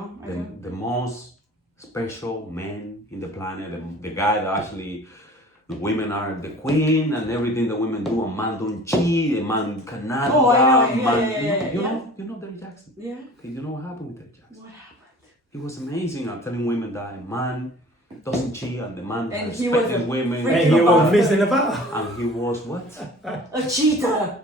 No, I don't. The most special man in the planet, the guy that actually the women are the queen and everything the women do. A man don't cheat, a man cannot. Oh, I know. Yeah, man, yeah. You know Derrick Jackson. Yeah. Okay, you know what happened with Derrick Jackson? What happened? It was amazing. I'm telling women that a man doesn't cheat and the man And he was respected a women. freaking And he was about- missing about. And he was what? A cheater.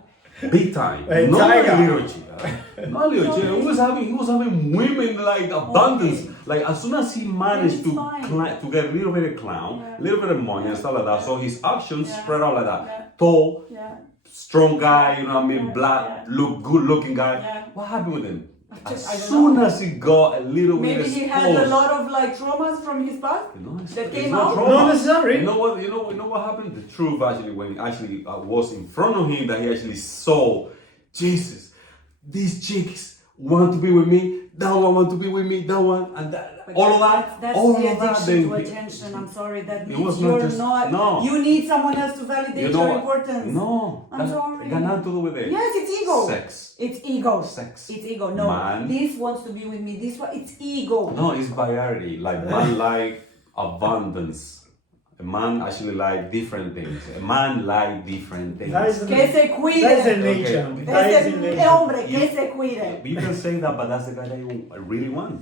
Big time. A Not tiger. a little cheater. Not a little cheater. He was having women like abundance. Okay. Like as soon as he managed It's fine. to get a little bit of clown, a little bit of money and stuff like that. So his actions Yeah. spread out like that. Yeah. Tall, Yeah. strong guy, you know what I mean, Yeah. black, Yeah. good looking guy. Yeah. What happened with him? I As don't soon know. as he got a little bit Maybe he exposed, had a lot of like traumas from his past. That it's came not out? trauma. Not necessarily. You know what happened? The truth actually, when he actually was in front of him, that he actually saw, Jesus, these chicks want to be with me. That one want to be with me. That one and that, But all of that's that, all the of that. addiction to Then attention. I'm sorry. That It means was not you're just- not. no. You need someone else to validate you know your what? importance. No, I'm that sorry. got nothing to do with it. Yes, it's ego. Sex. It's ego. Sex. It's ego. No, Man. this wants to be with me. This one. It's ego. No, it's variety. Like man like abundance. A man actually like different things. A man like different things. That is Que se cuide. That is in nature. Okay. That is Ese in nature. hombre que se cuide. You can say that, but that's the guy that you really want.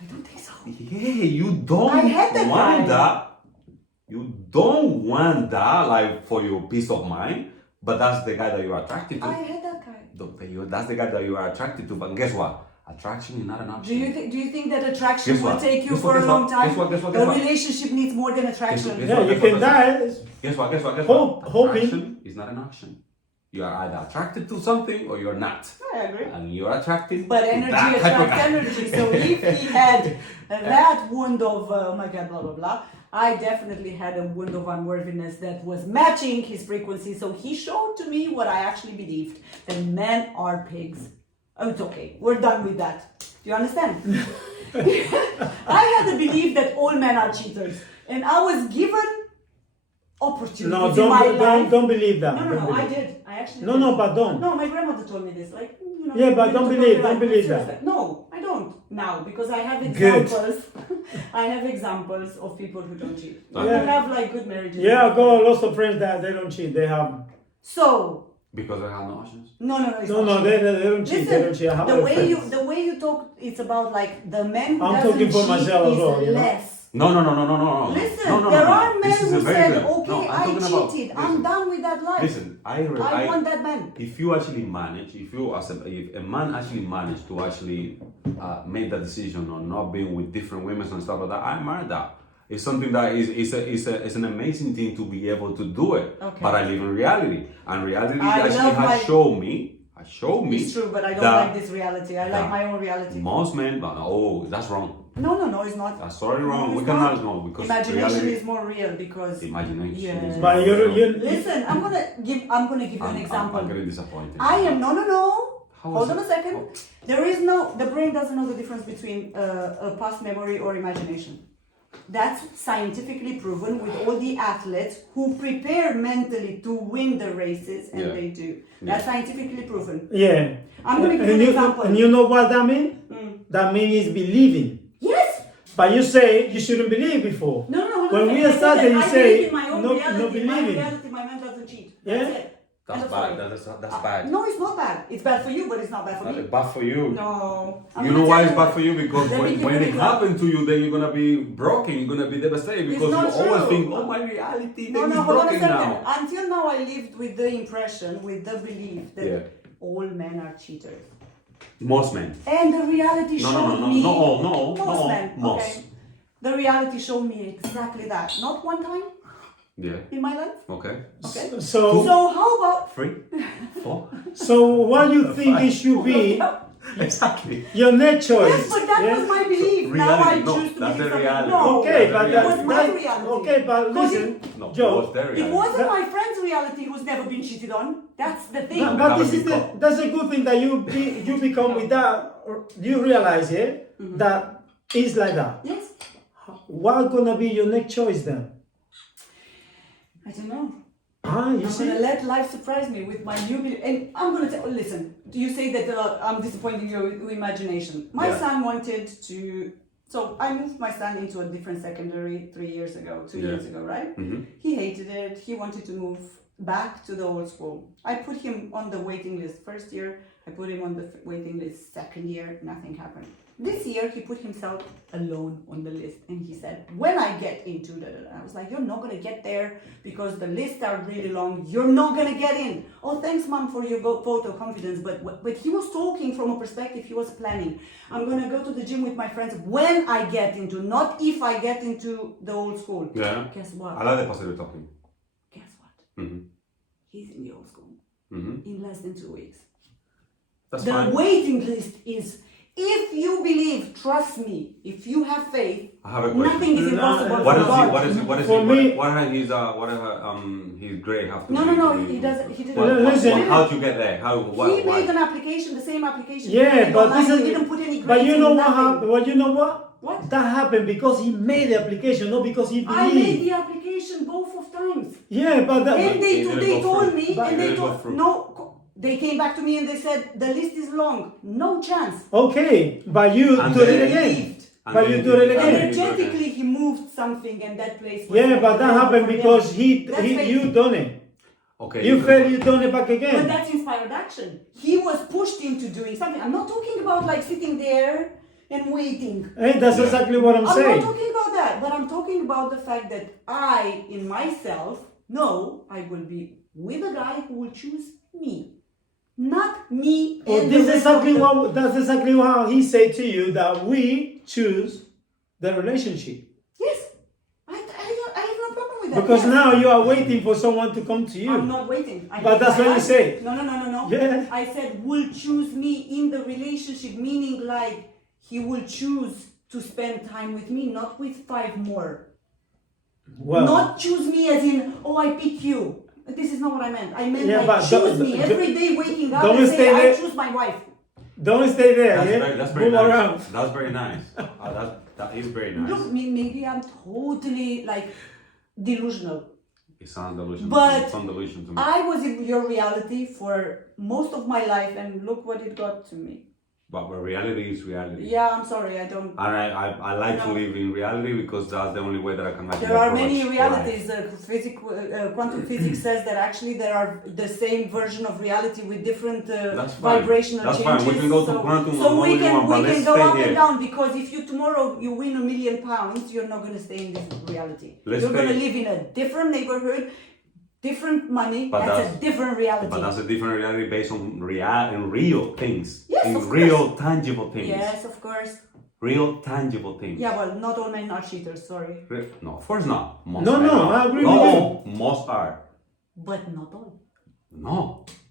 I don't think so. Yeah, you don't I had that want guy. that. You don't want that, like for your peace of mind. But that's the guy that you're attracted to. I had that guy. That's the guy that you are attracted to. But guess what? Attraction is not an option. Do you think that attraction Guess will what? take you Guess for what? a Guess long what? time? Guess what? Guess what? The Guess what? relationship needs more than attraction. Guess Yeah, what? you can die. Guess what? Guess what? Guess Hope- what? hoping. Attraction is not an option. You are either attracted to something or you're not. I agree. And you're attracted But to energy that type of attracts guy. energy. So if he had that wound of, oh my God, blah, blah, blah, I definitely had a wound of unworthiness that was matching his frequency. So he showed to me what I actually believed, that men are pigs. Oh, it's okay. We're done with that. Do you understand? I had the belief that all men are cheaters. And I was given opportunities No, in my life. don't believe that. No, Don't I believe. did. I actually No, did. no, but don't. No, my grandmother told me this. Like, you know. Yeah, but you don't need to believe- go don't to believe life. that. No, I don't now because I have Good. examples. I have examples of people who don't cheat. Yeah. Who have like good marriages. Yeah, I got lots of friends that they don't cheat. They have. So Because I have no options. no, it's No, not no, cheating. they don't cheat. They don't cheat. I have the other way friends. the way you talk, it's about like the men who I'm doesn't talking for cheat myself as is well, you know. less. No. Listen, no, there no. are men This is who a very said, good- okay, No, I'm I talking about- cheated. listen. I'm done with that life. Listen, I want that man. If you actually manage, if a man actually managed to actually make that decision on not being with different women and stuff like that, I admire that. It's something that is an amazing thing to be able to do it. Okay. But I live in reality, and reality I actually love has my- shown me. It's true, but I don't that like this reality. I like that my own reality. Most men, but oh, that's wrong. No, it's not. That's totally wrong. No, We it's cannot not. know because Imagination reality, is more real because imagination. Yes. is But more real. you listen, I'm gonna give you an example. I'm getting disappointed. I am no. How Hold is on it? a second. Oh. There is the brain doesn't know the difference between a past memory or imagination. That's scientifically proven with all the athletes who prepare mentally to win the races, and Yeah. they do. That's scientifically proven. Yeah. I'm gonna give you and an example. And you know what that means? That means believing. Yes. But you say you shouldn't believe before. No, hold When on a we second. started, you I say, believe in my own no reality. My believing. reality, my man doesn't cheat. Yeah? That's it. That's End of bad. story. That's bad. No, it's not bad. It's bad for you, but it's not bad for me. It's bad for you. No. I'm You gonna know why tell it's bad for you? Because Let me give when you an it example. happens to you, then you're gonna be broken. You're gonna be devastated because you not always true. think, "Oh, my reality No, is hold on a broken second. now." Until now, I lived with the impression, with the belief that Yeah. all men are cheaters. Most men. And the reality No, showed no, me... not all, not all, Most not all, men, most. okay. The reality showed me exactly that. Not one time Yeah. in my life. Okay. Okay. So, So how about... 3, 4. so what you think it should be Exactly. your next choice? Yes, but that was my belief. Now I Reality, no, choose to that's believe the something. reality. No. Okay, That's but the that, was my that- reality. okay, but Because listen, No, it Joe. was their It reality. wasn't my friend's reality who's never been cheated on. That's the thing. But this is that's a good thing that you become with that. Or you realize that it's like that. Yes. What's gonna be your next choice then? I don't know. Ah, you I'm see? gonna let life surprise me with my new belief, and I'm gonna tell. Listen, do you say that I'm disappointing your imagination? My Yeah. son wanted to. So I moved my son into a different secondary 3 years ago, 2 years ago, right? Mm-hmm. He hated it. He wanted to move back to the old school. I put him on the waiting list first year. I put him on the waiting list second year. Nothing happened. This year, he put himself alone on the list, and he said, "When I get into the," I was like, "You're not gonna get there because the lists are really long. You're not gonna get in." "Oh, thanks, mom, for your vote of confidence." But he was talking from a perspective. He was planning. "I'm gonna go to the gym with my friends when I get into, not if I get into the old school." Yeah. Guess what? I like the positive talking. Guess what? Mm-hmm. He's in the old school Mm-hmm. in less than 2 weeks. That's The fine. waiting list is, if you believe, trust me, if you have faith, I have a question. nothing is impossible What for is he? God. What is he? What is For he? me- What are his grade have to No, be? no, no, to be- he doesn't- he didn't- Listen. How'd you get there? How? What? He Why? made an application, the same application. Yeah, he made but online, this is. he didn't put any grades. But you know in what nothing. happened? Well, you know what? What? That happened because he made the application, not because he I believed. made the application both of times. Yeah, but that. And He they didn't go told through. me, But and he they didn't go told, through. no, they came back to me and they said, the list is long, no chance. Okay, but you And do it then- again. Believed. And But then you he do it did- again. and then he did it again. Energetically, he moved something and that place was Yeah, but that available happened for him. because That's faith. you done it. Okay. You can- failed, you done it back But again. that's inspired action. He was pushed into doing something. I'm not talking about like sitting there and waiting. Hey, that's Yeah. exactly what I'm I'm saying. not talking about that, but I'm talking about the fact that I, in myself, know I will be with a guy who will choose me. Not me Well, and this the is rest of exactly the- what that's exactly how he said to you that we choose the relationship. Yes. I have no problem with that. Because yes. now you are waiting for someone to come to you. I'm not waiting. But that's what you say. No, no, no, no, no. Yeah. I said will choose me in the relationship, meaning like he will choose to spend time with me, not with 5 more. Well, Not choose me as in, oh, I pick you. This is not what I meant. I meant Yeah, like but choose don't- me don't- every day waking up don't and stay say, I there. choose my wife. don't stay there. That's yeah? very, that's very Move nice. around. That's very nice. That is very nice. Look, maybe I'm totally like delusional. It sounds delusional. But It sounds delusional to me. I was in your reality for most of my life and look what it got to me. But reality is reality. Yeah, I'm sorry, I don't. And I like to No. live in reality because that's the only way that I can actually There are approach many life. realities. Quantum physics says that actually there are the same version of reality with different That's fine. vibrational That's changes. fine. We can go to so, quantum so and we all you can want, but we can let's go stay up here. and down because if you tomorrow you win £1 million, you're not going to stay in this reality. Let's you're going to stay- live in a different neighborhood, different money. But That's a that's- different reality. But that's a different reality based on real things. Yes, in of course. real tangible things. Yes, of course. Real tangible things. Yeah, well, not all men are cheaters. Sorry, No, of course not. Most No, men no, are. I agree no, with most are. but not all.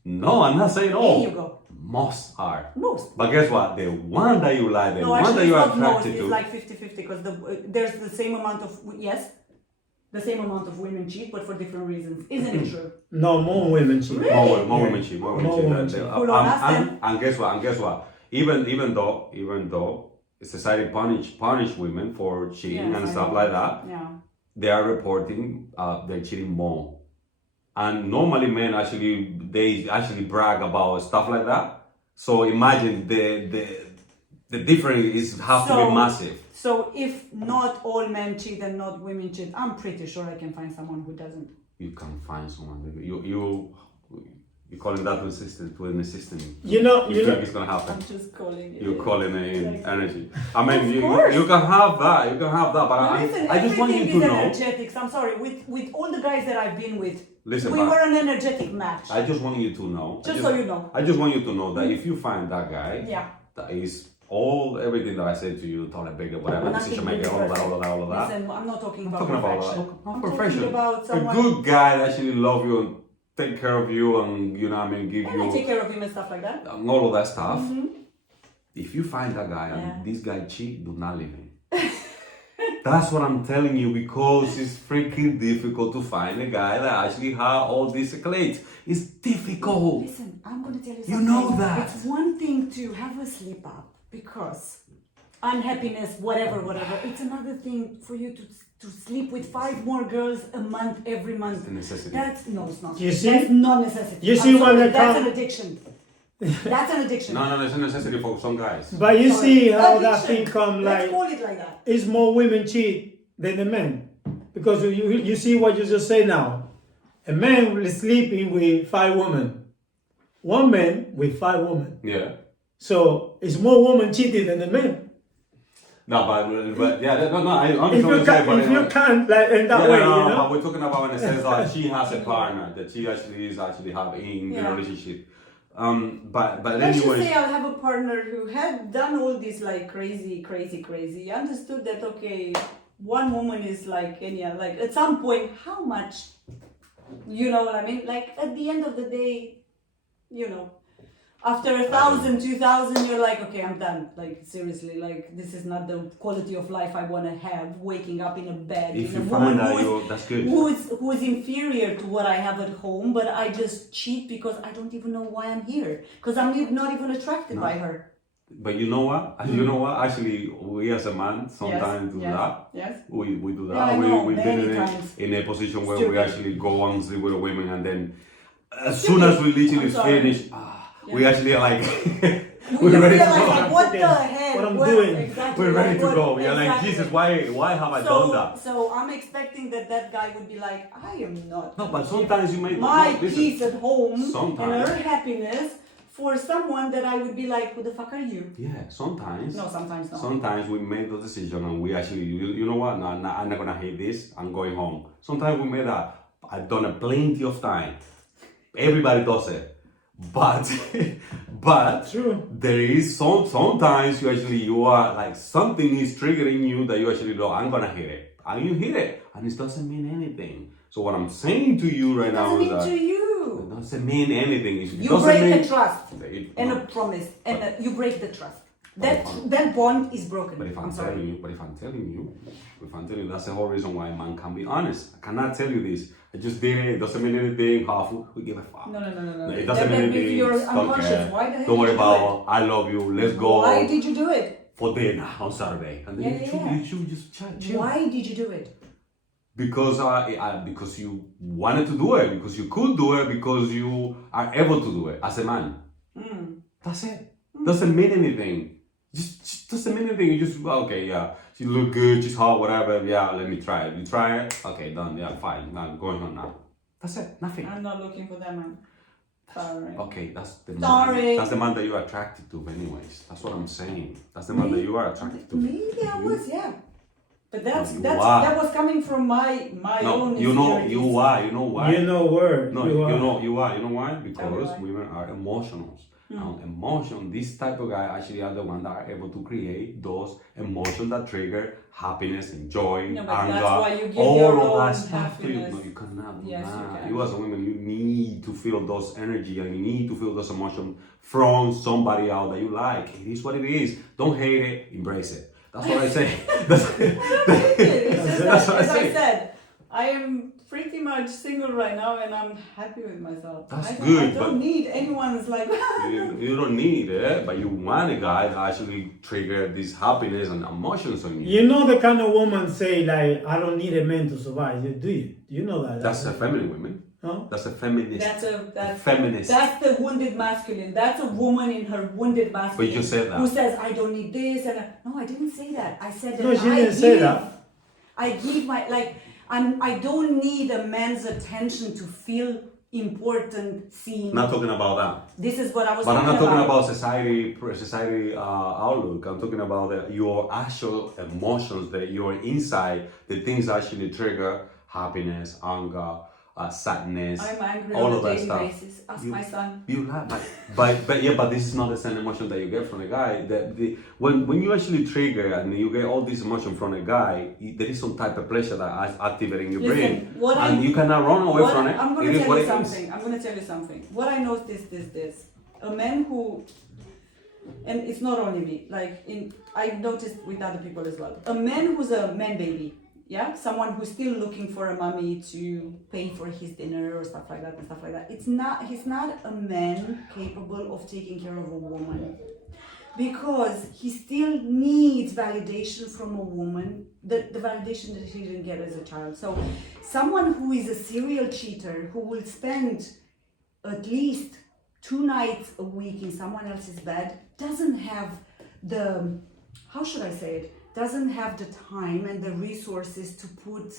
No, I'm not saying all. There you go. Most are. Most. But guess what? The one that you like, the No, one that actually, you it's are not most. attracted It's to. like 50-50 because there's the same amount of the same amount of women cheat, but for different reasons. Isn't it true? No, more women cheat. Really? More women cheat. More More women women cheat. cheat. Hold on, ask them. And guess what? Even though society punish women for cheating Yes, and I stuff know. like that, Yeah. they are reporting they're cheating more. And normally men they actually brag about stuff like that. So imagine the difference has to be massive. So if not all men cheat and not women cheat, I'm pretty sure I can find someone who doesn't. You can find someone. You calling that to an assistant. You know, You think it's gonna happen? I'm just calling it. You're calling it in Exactly. energy. I mean, Of you course. can have that. You can have that. But Listen, I just want you everything to is know. energetics. I'm sorry. With all the guys that I've been with, Listen, we but were an energetic match. I just want you to know. Just so you know. I just want you to know that if you find that guy, Yeah. that is everything that I said to you, tolerant bigger, whatever, Nothing decision really maker, all of perfect. that. Listen, I'm not talking I'm about talking about perfection. that. I'm Perfection. talking about someone. A good guy that actually love you and take care of you and you know what I mean, give And I take you care of him and stuff like that. all of that stuff. If you find that guy Yeah. and this guy cheat, do not leave him. That's what I'm telling you because it's freaking difficult to find a guy that actually has all these accolades. It's difficult. Listen, I'm going to tell you You something. know that. It's one thing to have a slip up because unhappiness, whatever. It's another thing for you to to sleep with 5 more girls a month every month. It's a necessity. That's no, it's not. You see? That's not necessity. You see I'm when sorry, they that's come- an addiction. That's an addiction. No, it's a necessity for some guys. But you Sorry. see how that Addiction. thing come Let's like call it like that. is more women cheat than the men. Because you see what you just say now. A man will sleeping with 5 women. 1 man with 5 women. Yeah. So it's more women cheating than the men. No, but yeah, no, I If understand what you you're saying, can't, if you can't like in that yeah, way, no, you know. but we're talking about in the sense that she has a partner that she actually is actually having the Yeah. relationship. But Let's just anyways, say I'll have a partner who had done all this like crazy. Understood that okay, one woman is like any like at some point how much, you know what I mean? Like at the end of the day, you know, after 1,000, 2,000, you're like okay, I'm done. Like seriously, like this is not the quality of life I want to have. Waking up in a bed if in a you woman find that who is that's good. who's inferior to what I have at home, but I just cheat because I don't even know why I'm here. Because I'm not even attracted by her. But you know what? You know what? Actually, we as a man sometimes do that. Yes. We do that. Yeah, I know, We've many been times. in a position where we Stupid. actually go and sleep with women, and then as Stupid. soon as we literally I'm sorry. finish, we Yeah. actually are like, We we're ready to realize, go. like, what the heck? What I'm What- doing. Exactly, We're ready like, to what- go. You're like, exactly. Jesus, why have I done that? So I'm expecting that guy would be like, I am not. No, but sometimes you may my no, listen. peace at home Sometimes. and her happiness for someone that I would be like, who the fuck are you? Yeah, sometimes. No, sometimes not. Sometimes we made the decision and we actually, you know what? No, I'm not gonna hate this. I'm going home. Sometimes we made that. I've done it plenty of time. Everybody does it, but True. there is sometimes you are like something is triggering you that you actually know I'm gonna hit it, and you hit it, and it doesn't mean anything. So what I'm saying to you right It now doesn't is mean that to it you. doesn't mean anything. It You doesn't break mean a trust it- and no. a promise, and you break the trust. But That bond is broken. But if I'm I'm sorry. telling you, that's the whole reason why a man can be honest. I cannot tell you this. I just did it. It doesn't mean anything. Half we give a fuck. No. It doesn't mean Then maybe anything. you're Don't unconscious. care. Why the hell Don't did worry you do about. I love you. Let's go Why did you do it? for dinner on Saturday. And then Yeah. you should just chill. Why did you do it? Because because you wanted to do it. Because you could do it. Because you are able to do it as a man. That's it. Doesn't mean anything. Just doesn't mean anything. You just okay, yeah. She look good. She's hot. Whatever. Yeah. Let me try it. You try it. Okay, done. Yeah, fine. Now going on now. That's it. Nothing. I'm not looking for that man. Sorry. Okay, that's the Sorry. man. That's the man that you're attracted to, anyways. That's what I'm saying. That's the man that you are attracted to. Maybe I was, yeah. But No, you that's are. that was coming from my No, own. you know insecurities. you are. You know why? You know where No, you are. you are. You know why? Because why? women are emotional. Emotion, this type of guy actually are the one that are able to create those emotions that trigger happiness and joy, No, but anger, that's why you give all your of own that stuff to you. happiness. No, you cannot do Yes, you that. can. You as a woman, you need to feel those energy and you need to feel those emotions from somebody out that you like. It is what it is. Don't hate it, embrace it. That's what I say. It's just That's that, what I as I say. said, I am pretty much single right now, and I'm happy with myself. That's I good, don't but- need anyone's like. You don't need it, but you want a guy that actually trigger this happiness and emotions on you. You know the kind of woman say like, I don't need a man to survive. Do you? You know that? That's a feminine woman. No? That's a feminist. That's feminist. That's the wounded masculine. That's a woman in her wounded masculine. But you said that. Who says I don't need this and no, I didn't say that. I said that No, she I didn't say that. I give my like I don't need a man's attention to feel important, seen. Not talking about that. This is what I was But I'm talking not talking about society outlook. I'm talking about your actual emotions, that your inside, the things that actually trigger happiness, anger, sadness, I'm angry all on of a that daily stuff. basis. Ask my son. You laugh, but this is not the same emotion that you get from a guy. When you actually trigger and you get all this emotion from a guy, there is some type of pleasure that is activated in your Listen, brain, and you cannot run away from it. I'm It going to is tell what you it is. something. I'm going to tell you something. What I noticed is this. A man who, and it's not only me, I noticed with other people as well. A man who's a man baby, yeah? Someone who's still looking for a mommy to pay for his dinner or stuff like that and stuff like that. He's not a man capable of taking care of a woman. because he still needs validation from a woman, the validation that he didn't get as a child. So someone who is a serial cheater, who will spend at least 2 nights a week in someone else's bed, doesn't have the, how should I say it, doesn't have the time and the resources to put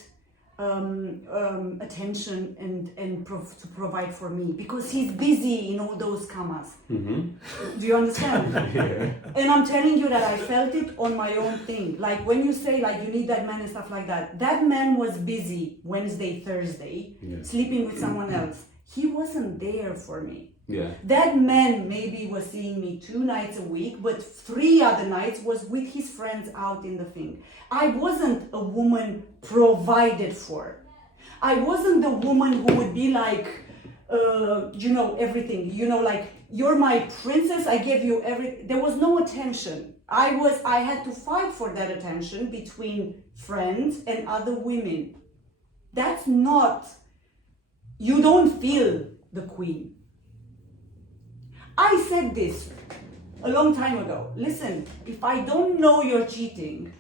attention and to provide for me, because he's busy in all those kamas. Do you understand? And I'm telling you that I felt it on my own thing. Like when you say like you need that man and stuff like that, that man was busy Wednesday, Thursday, sleeping with someone else. He wasn't there for me. That man maybe was seeing me 2 nights a week, but 3 other nights was with his friends out in the thing. I wasn't a woman provided for. I wasn't the woman who would be like, everything. Like, you're my princess, I gave you everything. There was no attention. I had to fight for that attention between friends and other women. That's not, you don't feel the queen. I said this a long time ago. Listen, if I don't know you're cheating,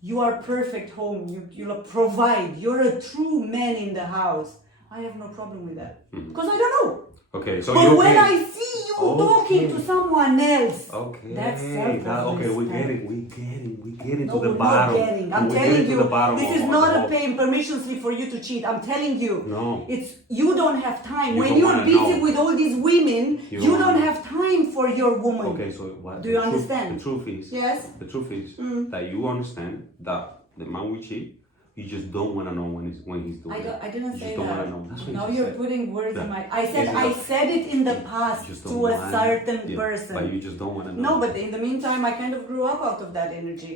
you are perfect home, you provide, you're a true man in the house, I have no problem with that. Because I don't know. Okay, so but when I see you talking to someone else, that's okay, we're getting to the we're bottom. not getting. I'm We're telling getting to you, the bottom this of is the not a whole- paying permission slip for you to cheat. I'm telling you, No. it's you don't have time. You When don't you're wanna busy know. with all these women, You you don't don't wanna- have time for your woman. Okay, so what? Do you understand? The truth is, Yes. The truth is that you understand that the man will cheat. You just don't want to know when he's doing it. I didn't You say just don't that. want to know. That's what Now you you're said. putting words in That- my. I Yes, said it in the You past just to don't a want- certain yeah, person. But you just don't want to know. No, but in the meantime, I kind of grew up out of that energy.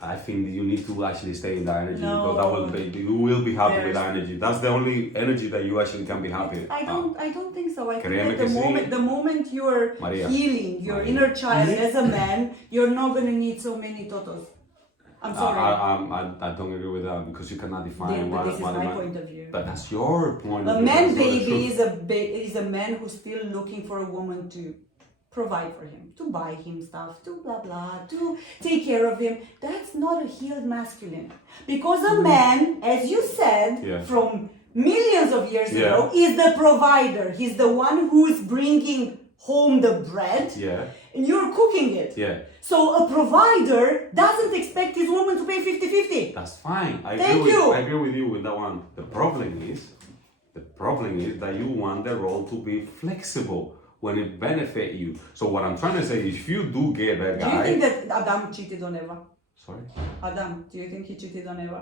I think you need to actually stay in that energy No. because that will be, you will be happy with There's- that energy. That's the only energy that you actually can be happy. I don't think so. I think Créeme that que sí. the moment you're Maria. healing your Maria. inner child as a man, you're not gonna need so many totos. I'm sorry. I don't agree with that because you cannot define But what this is my man- point of view. But that's your point of A view. man That's not the baby truth. is a man who's still looking for a woman to provide for him, to buy him stuff, to blah blah, to take care of him. That's not a healed masculine. Because a man, as you said, Yeah. from millions of years Yeah. ago, is the provider. He's the one who's bringing home the bread, Yeah, and you're cooking it. yeah. So a provider doesn't expect his woman to pay 50-50. That's fine. Thank you. I agree with you with that one. The problem is that you want the role to be flexible when it benefit you. So what I'm trying to say is, if you do get that Do you guy, think that Adam cheated on Eva? sorry, Adam, do you think he cheated on Eva?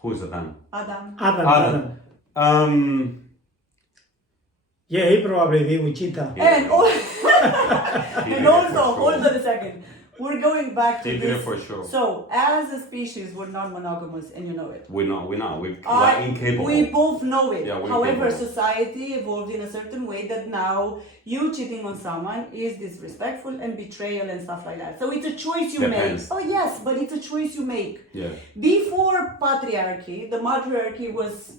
who is that? Adam. Adam. Yeah, he probably did with Cheetah. And, He and did it also, for sure. hold on a second. We're going back to He did this. it for sure. So, as a species, we're not monogamous, and you know it. We're incapable. We both know it. Yeah, we're However, incapable. society evolved in a certain way that now you cheating on someone is disrespectful and betrayal and stuff like that. So it's a choice you Depends. make. Oh yes, but it's a choice you make. Yeah. Before patriarchy, the matriarchy was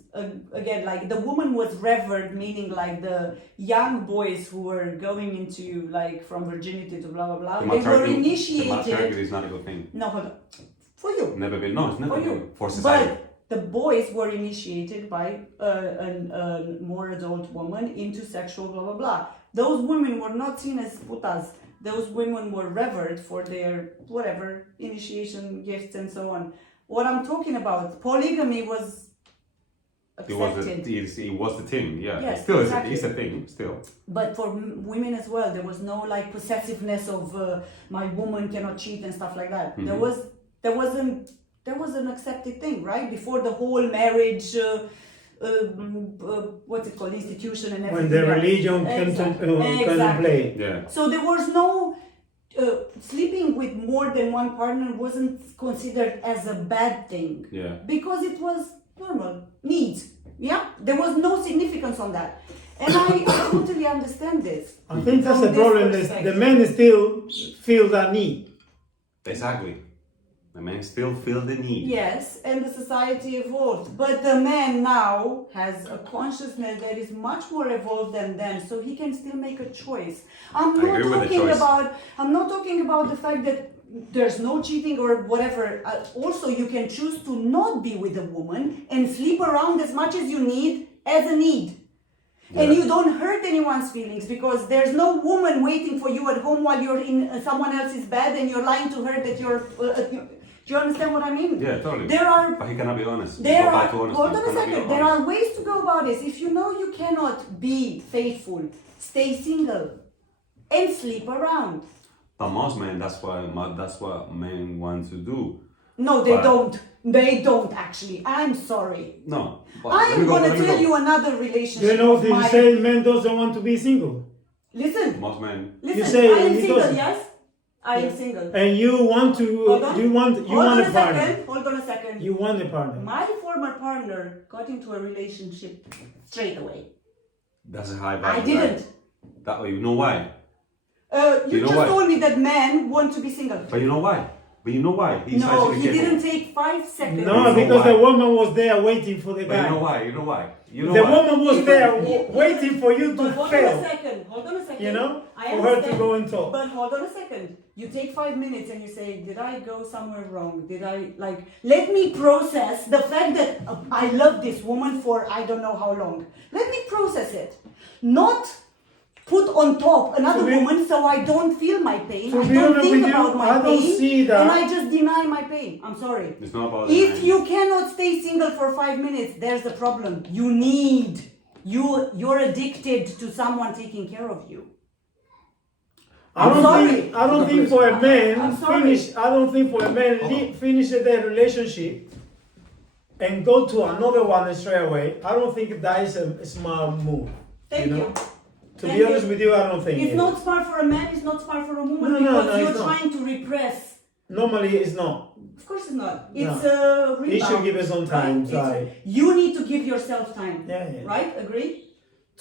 again like the woman was revered, meaning like the young boys who were going into like from virginity to blah blah blah. The They were matriarchy- initiated. The matriarchy is not a good thing. No, hold on. For you. Never been. No, it's never For been. you. For society. But the boys were initiated by a more adult woman into sexual blah blah blah. Those women were not seen as putas. Those women were revered for their whatever initiation gifts and so on. What I'm talking about, polygamy was accepted. It was the thing. Yeah. Yes, Still, exactly. it's a thing. Still. But for women as well, there was no like possessiveness of my woman cannot cheat and stuff like that. Mm-hmm. There was an accepted thing, right? Before the whole marriage, what's it called, institution and everything. When the else. religion came to play. Yeah. So there was no sleeping with more than one partner wasn't considered as a bad thing. Yeah. Because it was normal needs. Yeah, there was no significance on that, and I totally understand this. I think that's From the this problem. Is perspective. the men still feel that need. Exactly. The men still feel the need. Yes, and the society evolved. But the man now has a consciousness that is much more evolved than them, so he can still make a choice. I'm I not agree with the talking choice. about the fact that there's no cheating or whatever. Also, you can choose to not be with a woman and sleep around as much as you need as a need. And Yeah. you don't hurt anyone's feelings because there's no woman waiting for you at home while you're in someone else's bed and you're lying to her that you're. Do you understand what I mean? Yeah, totally. There are. But he cannot be honest. There Go back are. to honesty. Hold He on a cannot be second. There honest. are ways to go about this. If you know you cannot be faithful, stay single and sleep around. But most men, that's what men want to do. No, they But- don't. They don't actually. I'm sorry. No. But I let me am go, going let to me tell go. you another Do relationship. you know of if you mine. say men doesn't want to be single? Listen. Most men. Listen. say I am he single. doesn't. Yes, I am single. And you want to, Hold on. you want Hold on a partner. second. Hold on a second. You want a partner. My former partner got into a relationship straight away. That's a high I value. didn't. That way, you know why? You You know just why? told me that men want to be single. But you know why? But you know why? He's No, actually he capable. didn't take 5 seconds. No, You know because why? the woman was there waiting for the But you know guy. why? You know why? You know The why? woman was Even- there even- waiting for you But to hold on a fail. second. Hold on a second. You know, I for her to understand. go and talk. But hold on a second. You take 5 minutes and you say, "Did I go somewhere wrong? Did I like? Let me process the fact that I love this woman for I don't know how long. Let me process it, not." Put on top another To be- woman so I don't feel my pain. To I be don't honest think with you, about my I don't pain. see that. And I just deny my pain. I'm sorry. It's not about If the you cannot stay single for 5 minutes, there's the problem. You're addicted to someone taking care of you. I don't sorry. think. I don't think for a man I'm sorry. finish. I don't think for a man finish their relationship and go to another one straight away. I don't think that is a smart move. Thank you. To Thank be honest you. with you, I don't think. It's it not is. smart for a man, it's not smart for a woman No, no, because no, you're it's not. trying to repress. Normally, it's not. Of course it's not. It's No. a rebound. He should give it some time, right? It's- sorry. You need to give yourself time. Yeah, yeah. Right? Agree?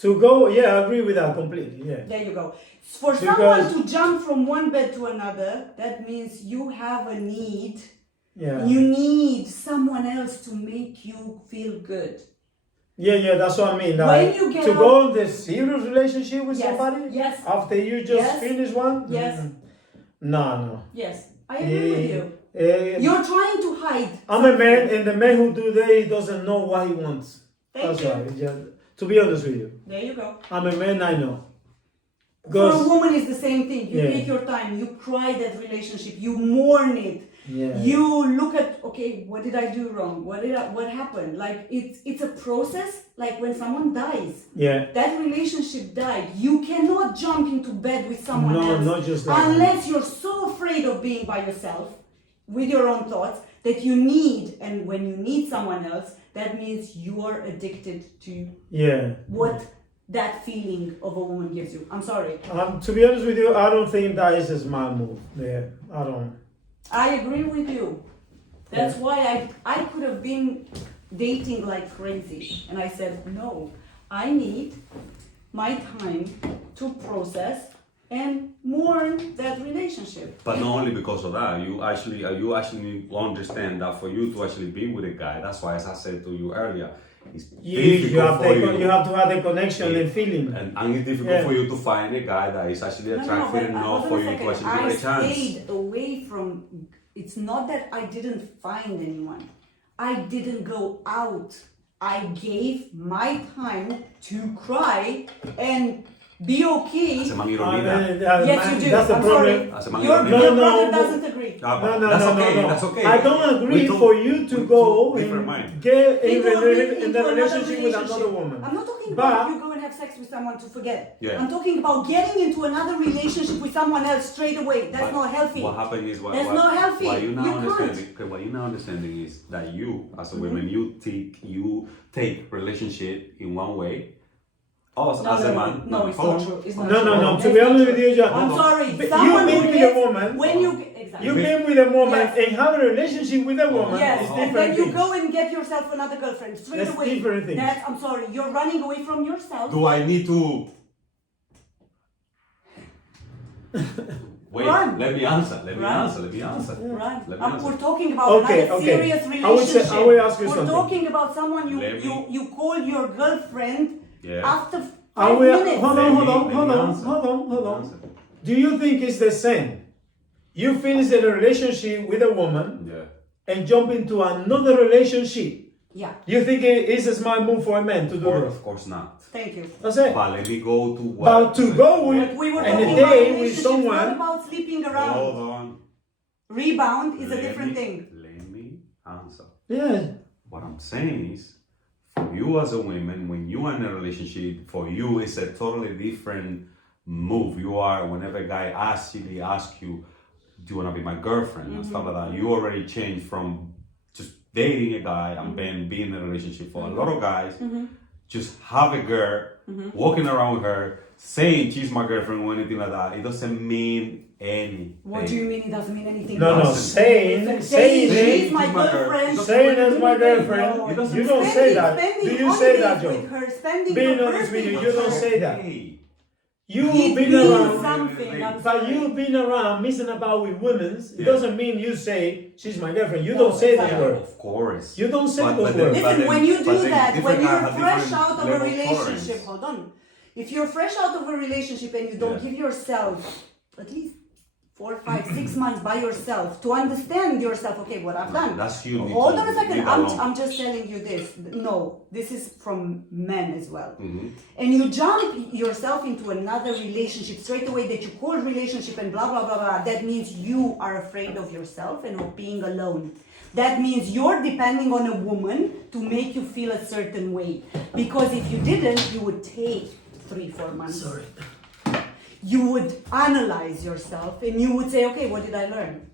To go, yeah, I agree with that completely. Yeah. There you go. For Because- someone to jump from one bed to another, that means you have a need. Yeah. You need someone else to make you feel good. Yeah, that's what I mean. Like, When you get to out- go in this serious relationship with Yes, somebody yes. after you just Yes, finish one. yes. No. Yes, I agree with you. You're trying to hide. I'm a man, and the man who do that he doesn't know what he wants. Thank That's you. right. Just, to be honest with you, There you go. I'm a man. I know. For a Because woman, it's the same thing. You Yeah. take your time. You cry that relationship. You mourn it. yeah. You look at, okay, what did I do wrong? What happened? Like it's a process. Like when someone dies, Yeah. that relationship died. You cannot jump into bed with someone No, else not just that. unless you're so afraid of being by yourself with your own thoughts that you need. And when you need someone else, that means you are addicted to Yeah. what that feeling of a woman gives you. I'm sorry. To be honest with you, I don't think that is a smart move. Yeah. I don't. I agree with you. That's why I could have been dating like crazy. And I said, no, I need my time to process and mourn that relationship. But not only because of that, you actually need to understand that for you to actually be with a guy, that's why, as I said to you earlier, it's You difficult have, for you have to have the connection and feeling. and it's difficult Yeah. for you to find a guy that is actually attractive enough for you to actually give I it a chance. stayed away from. It's not that I didn't find anyone. I didn't go out. I gave my time to cry and be okay. As a man, you don't need that. Yes, you do. That's the I'm problem. sorry. As a man, Your, you don't your need No, brother no, doesn't agree. Ah, but No, that's no, okay. no, no. That's okay. I don't agree We two- for you to we go two and different minds. get Into in the another relationship with another woman. I'm not talking But- about you go and have sex with someone to forget. Yeah. I'm talking about getting into another relationship with someone else straight away. That's But not healthy. What happened is That's not healthy. What you now You understanding? Okay, what you now understanding is that you, as a woman, you take relationship in one way. Us No, as no, a no. man, No, it's hold not on. true. It's not No, true. no. To That's be not honest true. with you, John, I'm sorry. But Someone you who been with gets- a woman. When you exactly. You've been with a woman Yes. and have a relationship with a woman. Yes, It's and different then you things. go and get yourself another girlfriend straight That's away. different things. That's, I'm sorry, you're running away from yourself. Do I need to? Wait, Run. let me answer. Let me Run. answer. Let me answer. Right. Let me answer. We're talking about Okay, another okay. serious I would relationship. say- I will ask you We're something. talking about someone Let me- you call your girlfriend Yeah. after I 5 will, minutes. hold Let on, me- hold on, let me hold on, answer. hold on, hold Let me on. answer. Do you think it's the same? You finish a relationship with a woman Yeah. and jump into another relationship. Yeah, You think it is a smart move for a man to do Or, that? of course not. thank you. That's it. But let me go to what. But to go But with we were and talking a about day with relationships, not someone. about sleeping around. Hold on. Rebound is a Let different me- thing. Let me answer. Yeah. What I'm saying is, for you as a woman, when you are in a relationship, for you it's a totally different move. You are, whenever a guy asks you, he asks you, do you want to be my girlfriend and stuff like that. You already changed from just dating a guy and then being in a relationship. For a lot of guys, just have a girl, walking around with her, saying she's my girlfriend or anything like that. It doesn't mean anything. What do you mean it doesn't mean anything? No, no, Nonsense. saying Saying it. she's my she's my girlfriend. Saying as my girlfriend. No, It doesn't- You don't say that. Spending Do you say that, holidays Joe? with her, spending Being her honest with you, birthday you don't with her. say that. Hey. You've It been means around. something. I'm But sorry. you've been around messing about with women. It Yeah. doesn't mean you say she's my girlfriend. You No, don't say that exactly. word. Of course. You don't say But- those but then- words. but Listen, then- when you but do then that, different when guys you're have fresh different out of a level of relationship, tolerance. hold on. If you're fresh out of a relationship and you don't Yeah. give yourself at least 4, 5, 6 months by yourself to understand yourself, okay, what I've done. That's you need Hold to on a second. leave I'm alone. just telling you this. No, this is from men as well. Mm-hmm. And you jump yourself into another relationship straight away that you call relationship and blah blah blah blah. That means you are afraid of yourself and of being alone. That means you're depending on a woman to make you feel a certain way. Because if you didn't, you would take 3, 4 months. Sorry. You would analyze yourself and you would say, okay, what did I learn?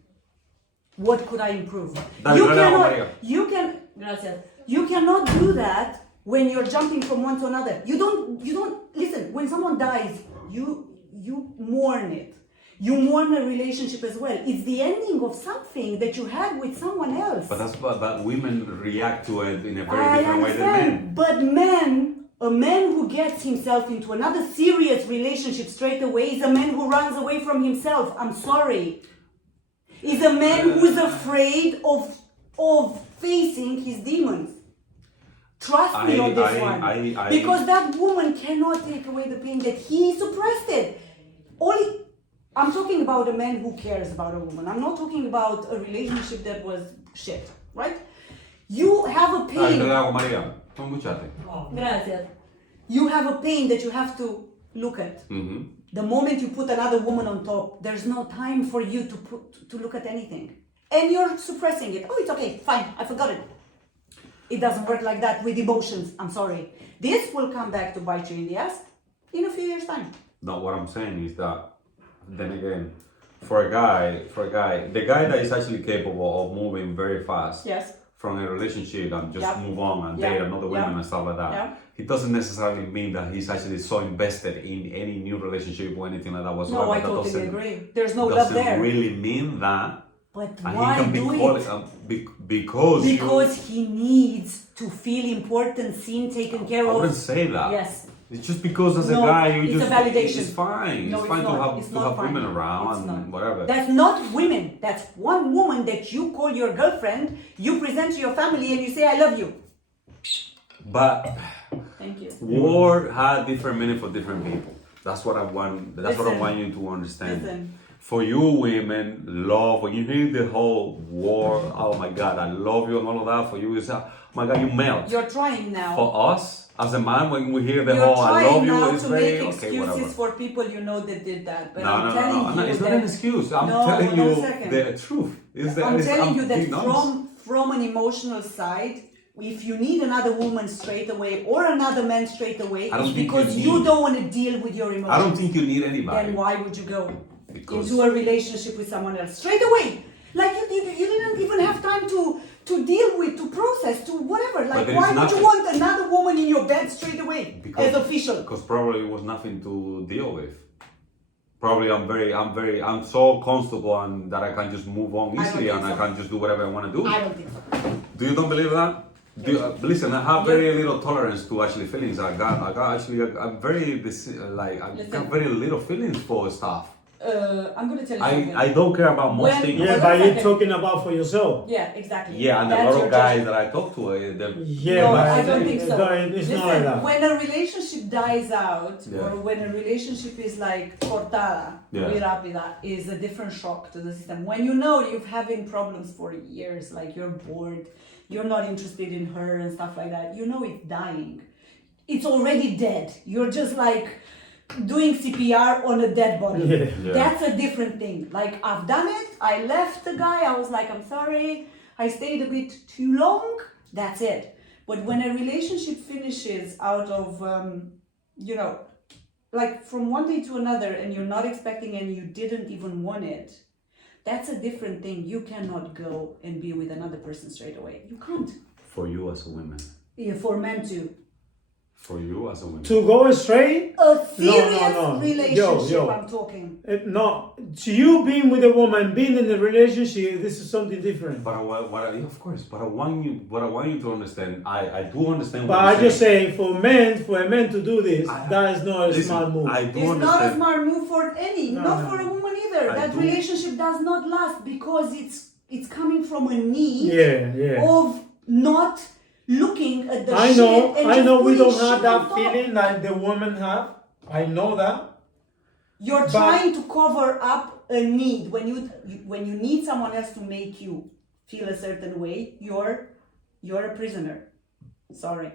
What could I improve? You cannot do that when you're jumping from one to another. You don't listen, when someone dies, you mourn it. You mourn a relationship as well. It's the ending of something that you had with someone else. But that's what that women react to it in a very I different way than understand, men. but a man who gets himself into another serious relationship straight away is a man who runs away from himself. I'm sorry. Is a man who's afraid of facing his demons. Trust me on this one. Because that woman cannot take away the pain that he suppressed it. I'm talking about a man who cares about a woman. I'm not talking about a relationship that was shit, right? You have a Te pain. lo hago, María. Tú escuchaste. Gracias. You have a pain that you have to look at. Mm-hmm. The moment you put another woman on top, there's no time for you to look at anything. And you're suppressing it. Oh, it's okay, fine, I forgot it. It doesn't work like that with emotions. I'm sorry. This will come back to bite you in the ass in a few years' time. No, what I'm saying is that, then again, for a guy, the guy that is actually capable of moving very fast Yes. from a relationship and just Yep. move on and Yep. date another woman Yep. and stuff like that, Yep. it doesn't necessarily mean that he's actually so invested in any new relationship or anything like that whatsoever. No, I That totally doesn't- agree. There's no love doesn't there. really mean that. But And why he can be do called it? because Because he needs to feel important, seen, taken care I of. wouldn't say that. Yes. It's just because as No, a guy you it's just a validation. It's fine. No, it's fine not. to It's have not fine. women around It's and not. whatever. That's not women. That's one woman that you call your girlfriend, you present to your family and you say, I love you. But Thank you. war had different meaning for different people. That's what I want. That's what I Listen. want you to understand. Listen. For you women, love, when you hear the whole war, oh my God, I love you and all of that, for you is, oh my God, you melt. You're trying now. For us, as a man, when we hear the You're whole I love trying you, now it's to very, make okay, excuses whatever. for people you know that did that. But No, I'm no, telling no, you it's that not an excuse. I'm No, telling hold on a you second. the truth. I'm telling you that being honest. from an emotional side, if you need another woman straight away or another man straight away, I don't it's think because you you need- don't want to deal with your emotions. I don't think you need anybody. Then why would you go Because- into a relationship with someone else straight away? Like you didn't even have time to deal with, to process, to whatever. Like there why is would nothing- you want another woman in your bed straight away as official? Because probably it was nothing to deal with. Probably I'm so comfortable and that I can just move on don't easily think and I so. can just do whatever I want to do. I don't think so. Do you don't believe that? Listen, I have very little tolerance to actually feelings. I got actually I'm very I Listen. got very little feelings for stuff. I'm gonna tell you something. I don't care about most When- things. Yeah, Wait a but you're second. talking about for yourself. Yeah, exactly. Yeah, and a That's lot your of guys judgment. that I talk to, Yeah, No, but I don't think so. It's Listen, not like that. when a relationship dies out, Yeah. or when a relationship is like cortada, Yeah. muy rápida, is a different shock to the system. When you know you've having problems for years, like you're bored, you're not interested in her and stuff like that, you know it's dying. It's already dead. You're just like doing CPR on a dead body. Yeah. Yeah. That's a different thing. Like I've done it. I left the guy. I was like, I'm sorry. I stayed a bit too long. That's it. But when a relationship finishes out of, like from one day to another, and you're not expecting and you didn't even want it, that's a different thing. You cannot go and be with another person straight away. You can't. For you as a woman. Yeah, for men too. For you as a woman. To go straight, A serious no. relationship, Yo. I'm talking. no. To you being with a woman, being in a relationship, this is something different. But of course, but I want you to understand. I do understand. But what I you're just saying. say for a man to do this, that is not a Listen, smart move. I do It's understand. not a smart move for any, No, not no. for a woman either. I That do- relationship does not last because it's coming from a need Yeah. of not looking at the I shit know, and I just know we putting don't shit have on that top. feeling like the women have. I know that. You're But- trying to cover up a need. When you need someone else to make you feel a certain way, you're a prisoner. Sorry.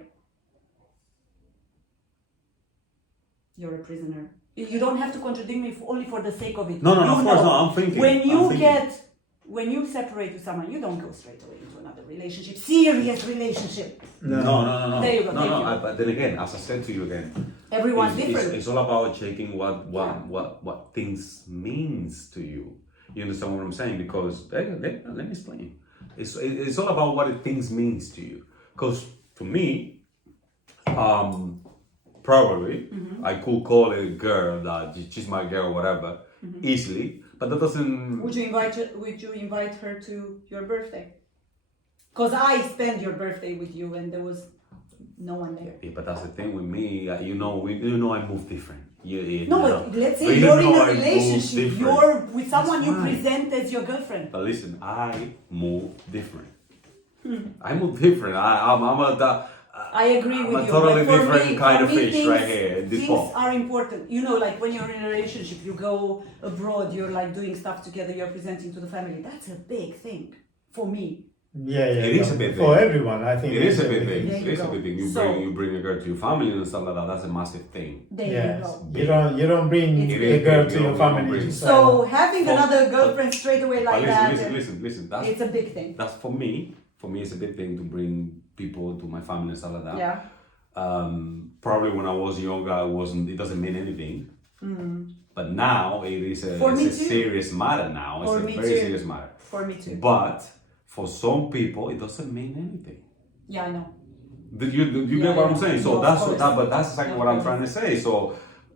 You're a prisoner. You don't have to contradict me only for the sake of it. No, You of course know. not. I'm thinking. When you separate with someone, you don't go straight away into another relationship. Serious relationship. No. There you go, No, thank no. you. But then again, as I said to you again, Everyone's it's, different. It's all about checking what things means to you. You understand what I'm saying? Because let me explain. It's all about what things means to you. Because to me, probably I could call a girl that she's my girl, whatever, easily. But that doesn't. Would you invite her to your birthday? Because I spent your birthday with you and there was no one there. Yeah, but that's the thing with me. You know, I move different. No, but let's say But you're in know a I move relationship, different. you're with someone you fine. present as your girlfriend. But listen, I move different. I move different. I agree I'm with a you. totally but for different me, kind for of me, fish things, right here in this things pot. are important. You know, like when you're in a relationship, you go abroad, you're like doing stuff together, you're presenting to the family. That's a big thing for me. Yeah. It is a big For thing. everyone, I think It is a big thing. There It you is a go. big thing. So- You bring a girl to your family and stuff like that. That's a massive thing. There Yes. you go. You don't bring It a is girl big. to You your don't family. bring- just So like having For- another girlfriend straight away like But that, listen. That's it's a big thing. that's for me. For me, it's a big thing to bring people to my family and stuff like that. Yeah. Probably when I was younger, it doesn't mean anything. But now it is a, For me it's a too. serious matter now. It's For a me very too. serious matter. For me too. But for some people, it doesn't mean anything. Yeah, I know. Do you Yeah, get what I'm yeah. saying? So No, of that's course. but that's exactly Yeah, what I'm of trying to say. So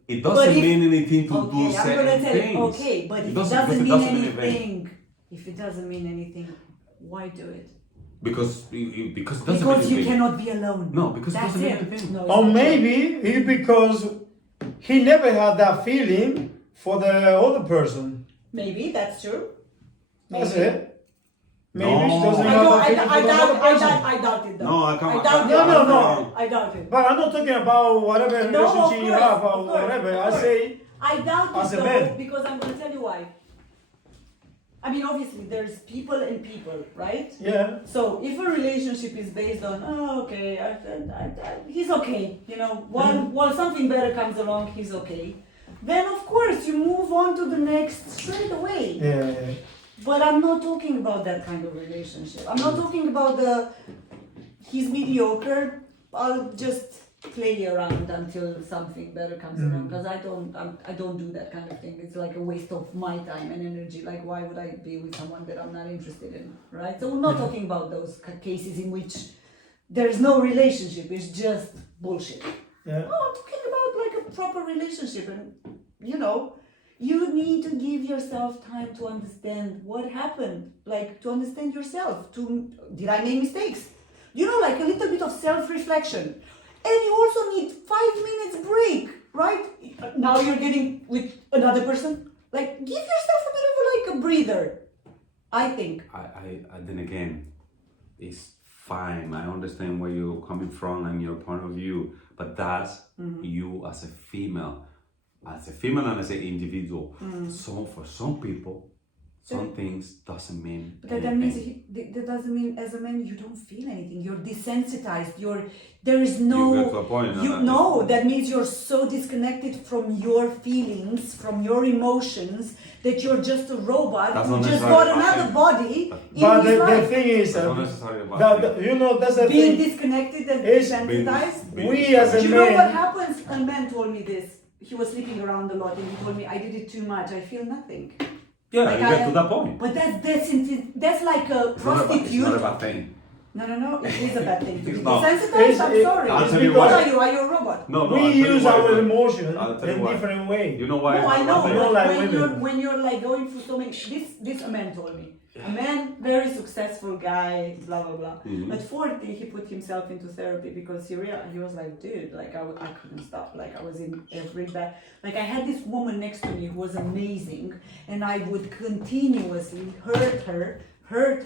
it But doesn't if- mean anything to do Okay, I'm certain gonna tell things. you. Okay, but if it because doesn't it mean doesn't anything, if it doesn't mean anything, why do it? Because it doesn't Because mean you anything. cannot be alone. No, because it That's doesn't mean it. anything. No, it's or not maybe he because he never had that feeling for the other person. true. Maybe that's true. That's Maybe. it. Maybe No. she doesn't I have don't. that feeling for the other person. I doubt it. Though. No, I can't- I doubt I it. can't- No. I doubt it. But I'm not talking about whatever No, of relationship you course, have or of course, whatever. of I course. say I doubt As it a though, man. because I'm going to tell you why. I mean, obviously, there's people and people, right? yeah. So if a relationship is based on, oh, okay, he's okay, you know, while something better comes along, he's okay, then of course you move on to the next straight away. Yeah. But I'm not talking about that kind of relationship. I'm not talking about he's mediocre, I'll just play around until something better comes along, because I don't do that kind of thing. It's like a waste of my time and energy. Like, why would I be with someone that I'm not interested in, right? So we're not talking about those cases in which there's no relationship, it's just bullshit. Yeah. No, I'm talking about like a proper relationship, and you need to give yourself time to understand what happened, like to understand yourself. Did I make mistakes? Like a little bit of self-reflection. And you also need 5 minutes break, right? Now you're getting with another person. Like, give yourself a bit of a breather, I think. I then again, it's fine. I understand where you're coming from and your point of view, but that's you as a female and as an individual. So for some people, some things doesn't mean But that means anything. that doesn't mean as a man you don't feel anything. You're desensitized. There is no. You get to a point, That means you're so disconnected from your feelings, from your emotions, that you're just a robot That's who not just necessarily got another a bad body in But his the life. thing is, That's not necessarily about that's the Being thing. disconnected and It's desensitized. being We as a Do you know what man, happens? A man told me this. He was sleeping around a lot, and he told me, "I did it too much. I feel nothing." Yeah, Like you I get to am- that point. But that's like a It's not prostitute. a bad thing. No, it is a bad thing to be It's not. desensitized. I'm It's- sorry. I'll it's tell you because- What are you? Are you a robot? No, we I'll tell you use why. our emotion I'll tell you in why. different way. You know why? No, it's I not know. a bad Not thing? But like women. when you're like going through so many, this a man told me. A man, very successful guy, blah blah blah. Mhm. At 40, he put himself into therapy because he was like, dude, like I couldn't stop. Like I was in every bad. Like I had this woman next to me who was amazing, and I would continuously hurt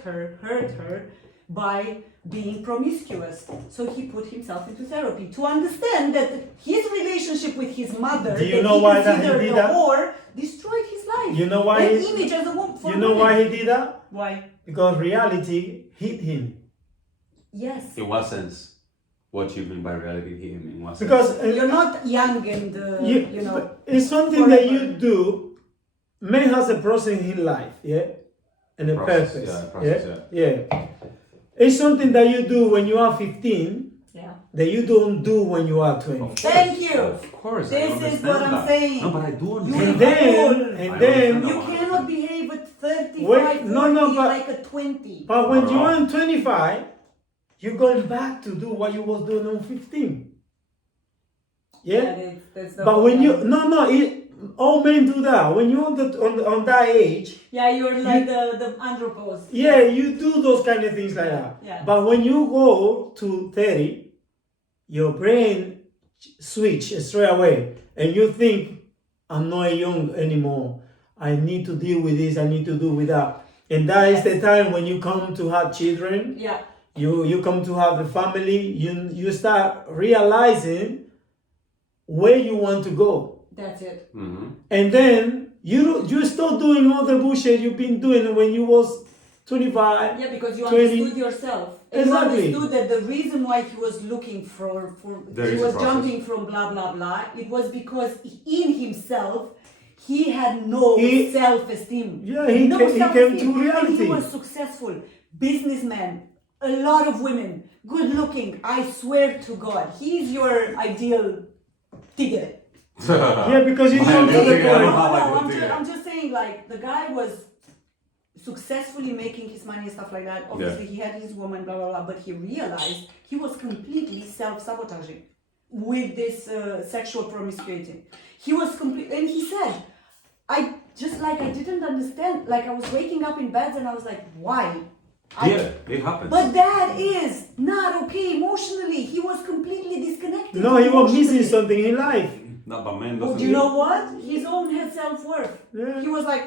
her by being promiscuous. So he put himself into therapy to understand that his relationship with his mother, Do you that know he why that he considered did a that? whore, destroyed his life. You know why That he- image as a woman. You know why he did that? Why? Because reality hit him. Yes. In what sense? What you mean by reality here? In what sense? Because You're not young and you know. it's something that you forever. do. Man has a process in life, yeah, and a Process, purpose, yeah, process, yeah. It's something that you do when you are 15 Yeah. that you don't do when you are 20. Of course, Thank you. Of course, I This is understand what I'm that. saying. No, but I do You understand And that. then, old. and I then, understand You that. cannot behave at 35, Wait, no, 40 but- like a 20. but when No, you no. are 25, you're going back to do what you was doing on 15. Yeah. That's the But whole when you thing. all men do that. When you're on that age, Yeah, you're like the andropause. yeah, you do those kind of things like that. Yeah. But when you go to 30, your brain switch straight away, and you think, I'm not young anymore. I need to deal with this. I need to do with that. And that is the time when you come to have children. Yeah. You come to have a family. You start realizing where you want to go. That's it. Mhm. And then you start doing all the bullshit you've been doing when you was 25. Yeah, because you 20. understood yourself. And Exactly. you understood that the reason why he was looking for There he is a was process. jumping from blah blah blah. It was because in himself he had no He- self-esteem. Yeah, he no came to self-esteem. And reality. he was successful, businessman, a lot of women, good looking. I swear to God, he's your ideal tigre. Yeah, because you Man, don't do you the think I don't point. have like a tigre. I'm just saying, like, the guy was successfully making his money and stuff like that. Obviously, he had his woman, blah, blah, blah, but he realized he was completely self-sabotaging with this sexual promiscuity. He was complete, and he said, I didn't understand. Like, I was waking up in bed and I was like, why? Yeah, it happens. But that is not okay emotionally. He was completely disconnected. No, he was missing emotionally. something in life. No, but man Well, doesn't. do you know what? His own self-worth. Yeah. He was like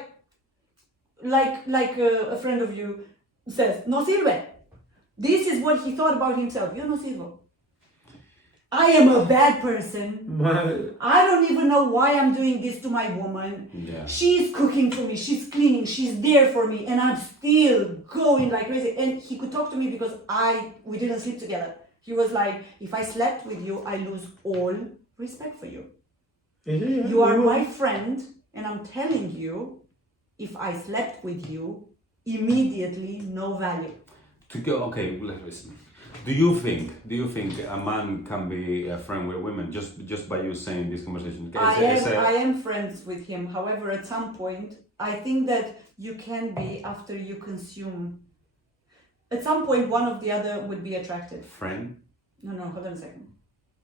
a friend of you says, no sirve. This is what he thought about himself. Yo no sirvo. I am a bad person. I don't even know why I'm doing this to my woman. Yeah. She's cooking for me. She's cleaning. She's there for me. And I'm still going like crazy. And he could talk to me because we didn't sleep together. He was like, if I slept with you, I lose all respect for you. You are my friend, and I'm telling you, if I slept with you, immediately no value. To go, okay, let's listen. Do you think a man can be a friend with women just by you saying this conversation? I am friends with him. However, at some point, I think that you can be after you consume. At some point, one of the other would be attracted. Friend No, hold on a second.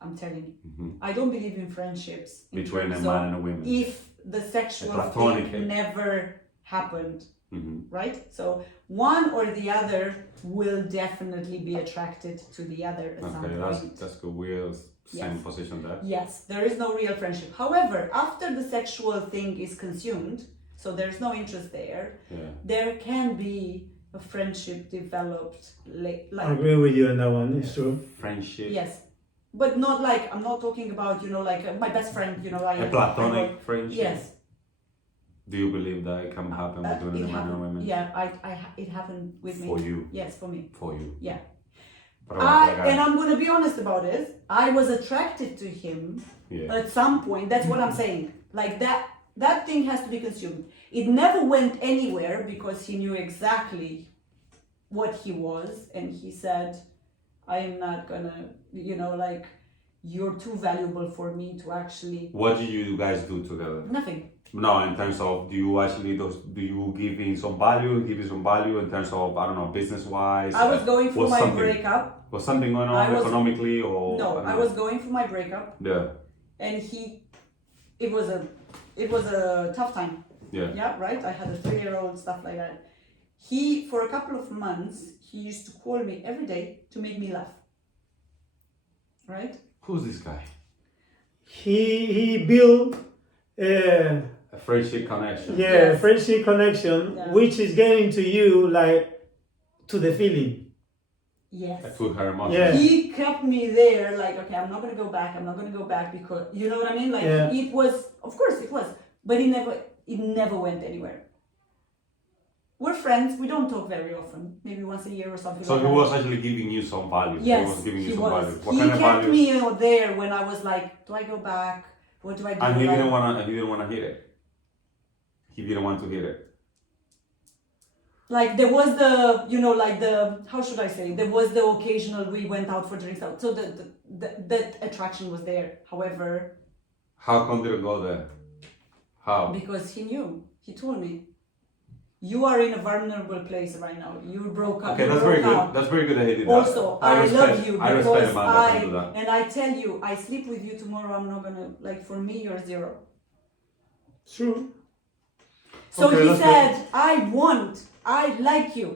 I'm telling you. Mhm. I don't believe in friendships. in between a terms man of and a woman. If the sexual platonic. thing never happened. Mhm. Right? So one or the other will definitely be attracted to the other at some Okay, point. that's good. We're same Yes. position there. Yes, there is no real friendship. However, after the sexual thing is consumed, So there's no interest there. Yeah. There can be a friendship developed like I agree with you on that one. It's true. Friendship. yes, but not like I'm not talking about like my best friend. A platonic friendship. Yes. Do you believe that it can happen between It the man and happened. women? Yeah, it happened with me. For you. Yes, for me. For you. Yeah. But And I'm gonna be honest about it. I was attracted to him yeah. at some point. That's what I'm saying. Like that thing has to be consumed. It never went anywhere because he knew exactly what he was, and he said, I am not gonna, like, you're too valuable for me to actually What did you guys do together? nothing. No, in terms of do you give in some value, in terms of, I don't know, business wise? I was going through my breakup. Was something going on economically or? No, I was going through my breakup, Yeah. and it was a tough time. Yeah. Yeah, right? I had a 3-year-old, stuff like that. He, for a couple of months, he used to call me every day to make me laugh. Right? Who's this guy? He built A friendship connection. Yes. friendship connection, Yeah. which is getting to you like to the feeling. I Yes. put her emotions. Yeah. He kept me there, like, okay, I'm not gonna go back, because, you know what I mean? Like, Yeah. it was, of course it was, but it never went anywhere. We're friends, we don't talk very often, maybe once a year or something So like he that. was actually giving you some value. Yes, He was giving you he some was. value. What He kind of kept value? me there when I was like, do I go back? What do I do? And he Like- didn't wanna hear it. He didn't want to hear it. Like there was how should I say? There was the occasional we went out for drinks out. So that attraction was there. However, How come did it go there? How? because he knew, he told me, you are in a vulnerable place right now. You broke up. Okay, you that's very broke good. out. That's very good that he did Also, that. I respect, love you I respect because a man that can do that. and I tell you, I sleep with you tomorrow. I'm not gonna for me, you're zero. True. So Okay, he that's said, I like you,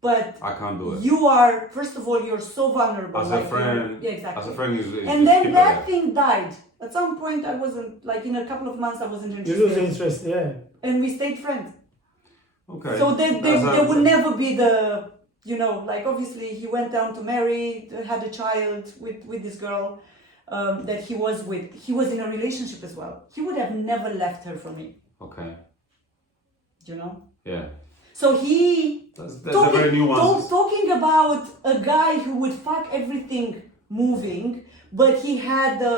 but I can't do it. you are, first of all, you're so vulnerable. As a like, friend, yeah, exactly. As a friend is And is then keep it that there. thing died. At some point, I wasn't, like in a couple of months, I wasn't You lose interested. interest, yeah. And we stayed friends. Okay. So That's there would never be the, like obviously he went down to marry, had a child with this girl that he was with. He was in a relationship as well. He would have never left her for me, Okay. Yeah. So he That's a very nuanced. talking about a guy who would fuck everything moving, but he had the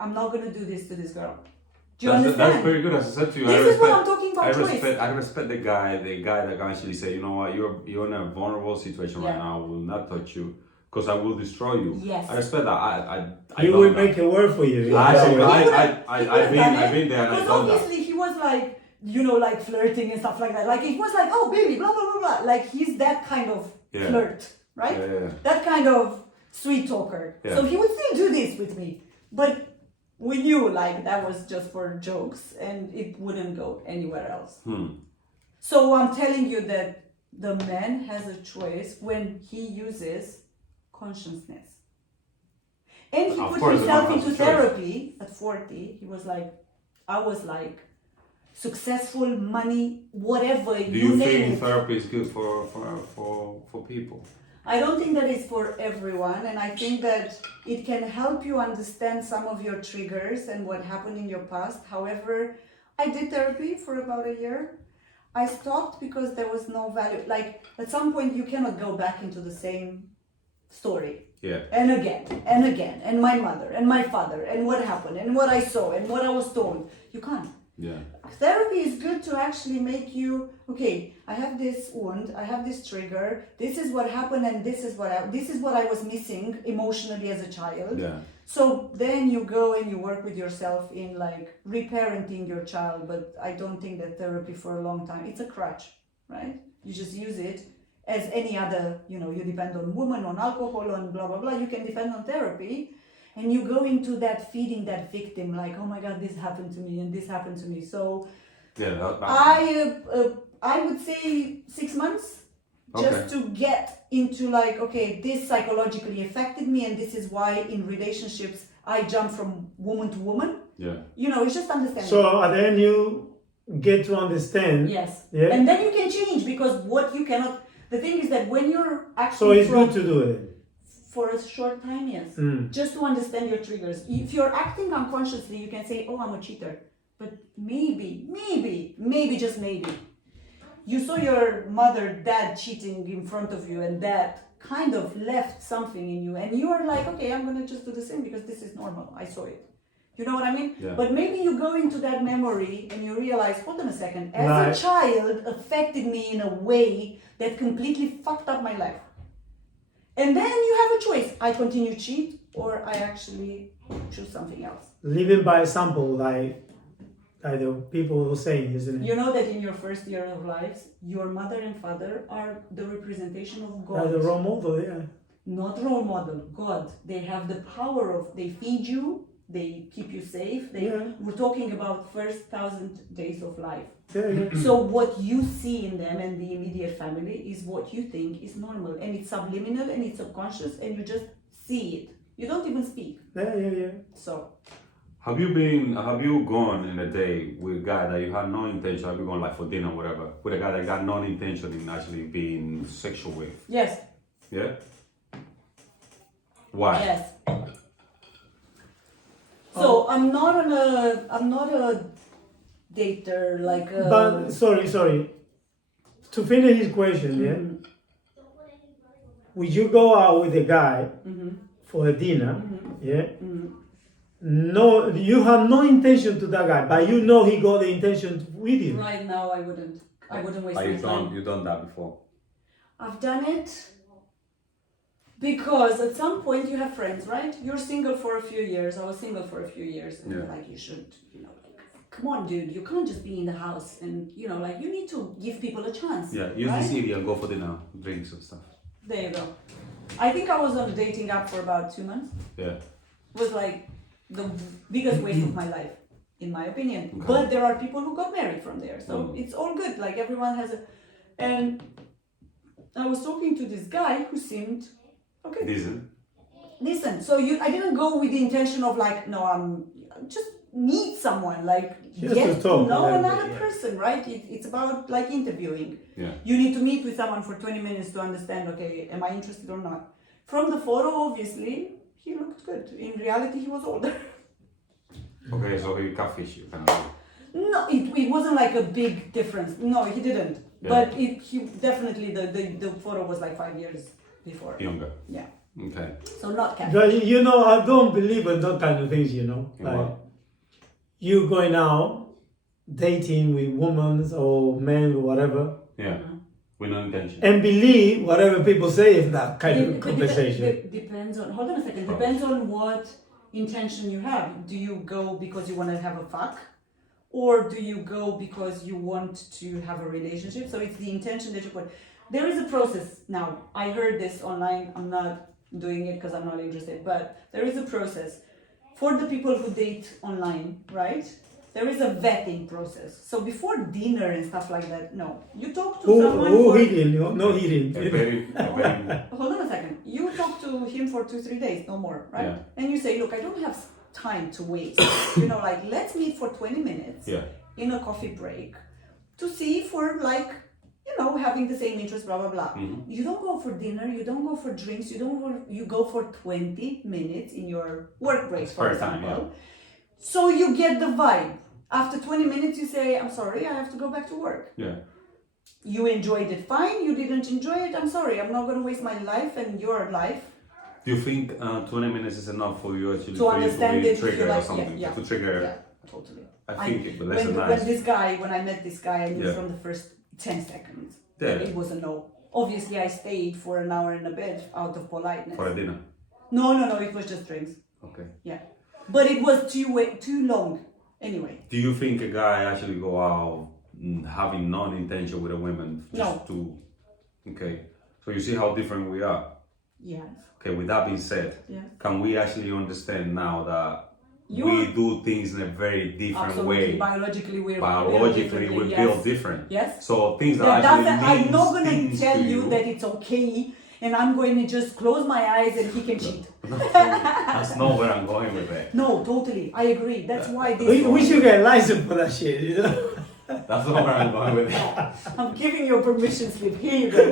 I'm not gonna do this to this girl. Do you understand? That's very good. As I said to you, This I is respect, what I'm talking about. Choice. I respect the guy that can actually say, you know what, you're in a vulnerable situation right Yeah. now. I will not touch you because I will destroy you. Yes. I respect that. I He done will that. make it work for you. I've been there and Because I've done that. obviously he was like, like flirting and stuff like that. Like it was like, oh baby, blah blah blah blah. Like he's that kind of Yeah. flirt, right? Yeah. That kind of sweet talker. Yeah. So he would still do this with me, but we knew like that was just for jokes and it wouldn't go anywhere else. So I'm telling you that the man has a choice when he uses consciousness. And he Of put course, the himself man has into a choice. therapy at 40. He was like, I was like, successful, money, whatever, Do you you name think it. therapy is good for people? I don't think that it's for everyone, and I think that it can help you understand some of your triggers and what happened in your past. However, I did therapy for about a year. I stopped because there was no value. Like at some point, you cannot go back into the same story. Yeah. And again, and my mother and my father, and what happened, and what I saw, and what I was told. You can't. Yeah. Therapy is good to actually make you, okay, I have this wound, I have this trigger, this is what happened, and this is what I was missing emotionally as a child. Yeah. So then you go and you work with yourself in like reparenting your child, but I don't think that therapy for a long time, it's a crutch, right? You just use it as any other, you depend on women, on alcohol, on blah, blah, blah, you can depend on therapy. And you go into that feeding that victim, like, oh my God, this happened to me and this happened to me. So Yeah. I would say 6 months just Okay. to get into like, okay, this psychologically affected me, and this is why in relationships I jump from woman to woman. Yeah. It's just understanding. So at the end, get to understand. Yes. Yeah. And then you can change because what you cannot. The thing is that when you're actually So it's good to do it. for a short time, yes, Mm. just to understand your triggers. If you're acting unconsciously, you can say, "Oh, I'm a cheater," but maybe, just maybe, you saw your mother, dad cheating in front of you, and that kind of left something in you, and you are like, "Okay, I'm gonna just do the same because this is normal. I saw it." You know what I mean? Yeah. But maybe you go into that memory and you realize, hold on a second, as Right. a child affected me in a way that completely fucked up my life. And then you have a choice. I continue cheat or I actually choose something else. Living by example, like the people were saying, isn't it? You know that in your first year of life, your mother and father are the representation of God. Like the role model, yeah. Not role model, God. They have the power of, they feed you, they keep you safe. Yeah. We're talking about first 1,000 days of life. Yeah, yeah. So what you see in them and the immediate family is what you think is normal, and it's subliminal and it's subconscious, and you just see it. You don't even speak. Yeah. So Have you gone in a day with a guy that you had no intention? Have you gone like for dinner or whatever with a guy that got no intention in actually being sexual with? yes, Yeah. Why? yes. So I'm not a dater like. But sorry. To finish his question, yeah. Would you go out with a guy for a dinner? Yeah. No, you have no intention to that guy, but you know he got the intention with you. Right now, I wouldn't. I wouldn't waste Are my you time. you've done that before? I've done it because at some point you have friends, right? You're single for a few years. I was single for a few years, and you're Yeah. like, you should, like, come on, dude, you can't just be in the house, and like, you need to give people a chance. Yeah. Use right? this area and go for dinner, drinks and stuff. There you go. I think I was on a dating app for about 2 months. Yeah. It was like the biggest waste of my life, in my opinion. Okay. But there are people who got married from there, so Mm. it's all good. Like everyone has a, and I was talking to this guy who seemed okay. Decent. Listen, so I didn't go with the intention of like, no, I'm just meet someone, like Just get to to talk a know little another bit, yeah. person, right? It's about like interviewing. Yeah. You need to meet with someone for 20 minutes to understand, okay, am I interested or not? From the photo, obviously, he looked good. In reality, he was older. Okay, so he catfish you kind of. No, it wasn't like a big difference. No, he didn't. Yeah. But he definitely, the photo was like 5 years before. Younger. Yeah. Okay. So not cat. But I don't believe in that kind of things, In Like what? you going out, dating with women or men or whatever, Yeah. With no intention. and believe whatever people say in that kind of But conversation. depends on, hold on a second, depends on what intention you have. Do you go because you want to have a fuck? Or do you go because you want to have a relationship? So it's the intention that you put. There is a process now. I heard this online. I'm not doing it because I'm not interested, but there is a process for the people who date online, right? There is a vetting process. So before dinner and stuff like that, no. You talk to someone Who for... hitting? No hitting. A very Hold on a second. You talk to him for 2-3 days, no more, right? Yeah. And you say, look, I don't have time to waste. Like, let's meet for 20 minutes Yeah. in a coffee break to see if we're like, having the same interest, blah, blah, blah. Mhm. You don't go for dinner, you don't go for drinks, you go for 20 minutes in your work break, for Spare time, example. So you get the vibe. After 20 minutes, you say, I'm sorry, I have to go back to work. Yeah. You enjoyed it fine, you didn't enjoy it, I'm sorry, I'm not going to waste my life and your life. Do you think 20 minutes is enough for you actually To understand to be it, triggered like, or something? yeah. To trigger. Yeah, totally. I think it, but less than when nice. when I met this guy, I knew Yeah. from the first 10 seconds Yeah. that it was a no. Obviously, I stayed for an hour in a bed out of politeness. For a dinner. No, it was just drinks. Okay. Yeah, but it was too long. Anyway, Do you think a guy actually go out having non-intention with a woman just No. to? Okay. So you see how different we are. yes, Okay. With that being said, yes. can we actually understand now that You we are- do things in a very different Absolutely. way? Biologically, we're Biologically, differently, we're yes. built different. Yes. So things that That actually doesn't, I'm means not gonna things tell to you that it's okay, and I'm going to just close my eyes and he can cheat. That's not where I'm going with it. No, totally, I agree. That's why this. We should get a license for that shit, That's not where I'm going with it. I'm giving you a permission slip. Here you go.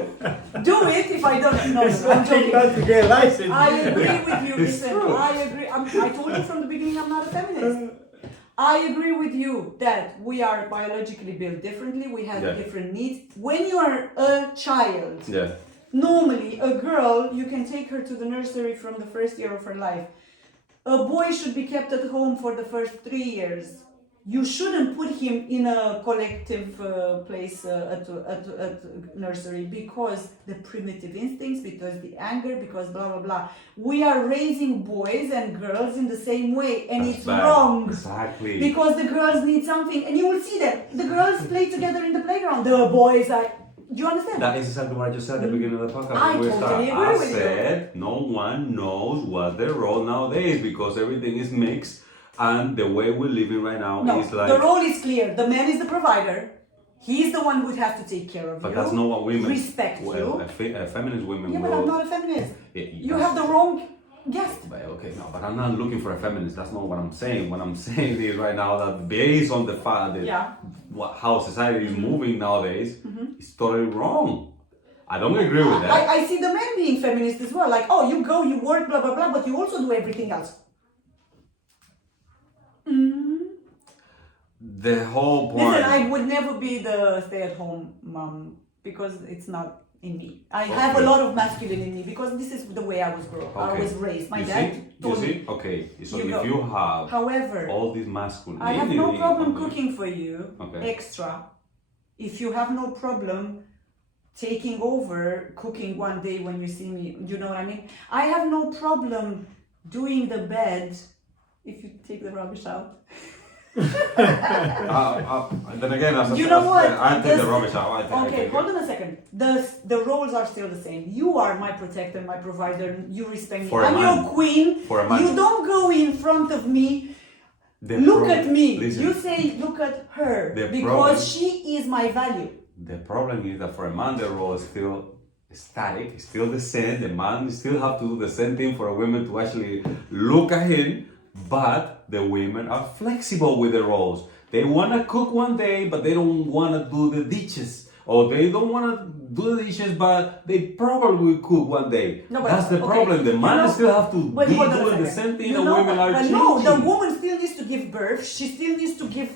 Do it if I don't. No, It's I'm not joking. got to get a license. I agree with you. It's Listen, true. I agree. I told you from the beginning I'm not a feminist. I agree with you that we are biologically built differently. We have Yeah. different needs. When you are a child, Yeah. normally a girl, you can take her to the nursery from the first year of her life. A boy should be kept at home for the first 3 years. You shouldn't put him in a collective place at nursery because the primitive instincts, because the anger, because blah blah blah. We are raising boys and girls in the same way, and That's it's bad. wrong. Exactly. Because the girls need something, and you will see them. The girls play together in the playground. The boys are. Do you understand? That is exactly what I just said at the beginning of the podcast. I when we totally start. agree I with you. said no one knows what their role nowadays because everything is mixed, and the way we're living right now No, is like. the role is clear. The man is the provider. He's the one who would have to take care of But you. that's not what women. Respect well, you. Feminist women Yeah, but will. I'm not a feminist. Yeah, You have the wrong guest. But okay, no, but I'm not looking for a feminist. That's not what I'm saying. What I'm saying is right now that based on the fact that Yeah. how society is moving nowadays, it's totally wrong. I don't agree with that. I see the men being feminist as well. Like, oh, you go, you work, blah, blah, blah, but you also do everything else. The whole point. Listen, I would never be the stay-at-home mom because it's not in me. I have a lot of masculine in me because this is the way I was grown. I Okay. was raised. My you dad see? You told see? me. Okay. So You if go. you have However, all these masculine, I have no problem cooking for you Okay. extra. If you have no problem taking over cooking one day when you see me, you know what I mean? I have no problem doing the bed if you take the rubbish out. Then again, as You know what? I take the This- rubbish out. I take Okay, it. hold on a second. The roles are still the same. You are my protector, my provider. You respect me. For a I'm man. your queen. For a man. You don't go in front of me. The Look pro- at me. Listen, You say look at her The because problem- she is my value. the problem is that for a man, the role is still static. It's still the same. The man still have to do the same thing for a woman to actually look at him. But the women are flexible with the roles. They want to cook one day, but they don't want to do the dishes. Or they don't want to do the dishes, but they probably will cook one day. No, but- That's the okay, problem. The you man know- still have to But be hold on a doing the second. same thing. You The know, women are but changing. no, the woman still needs to give birth. She still needs to give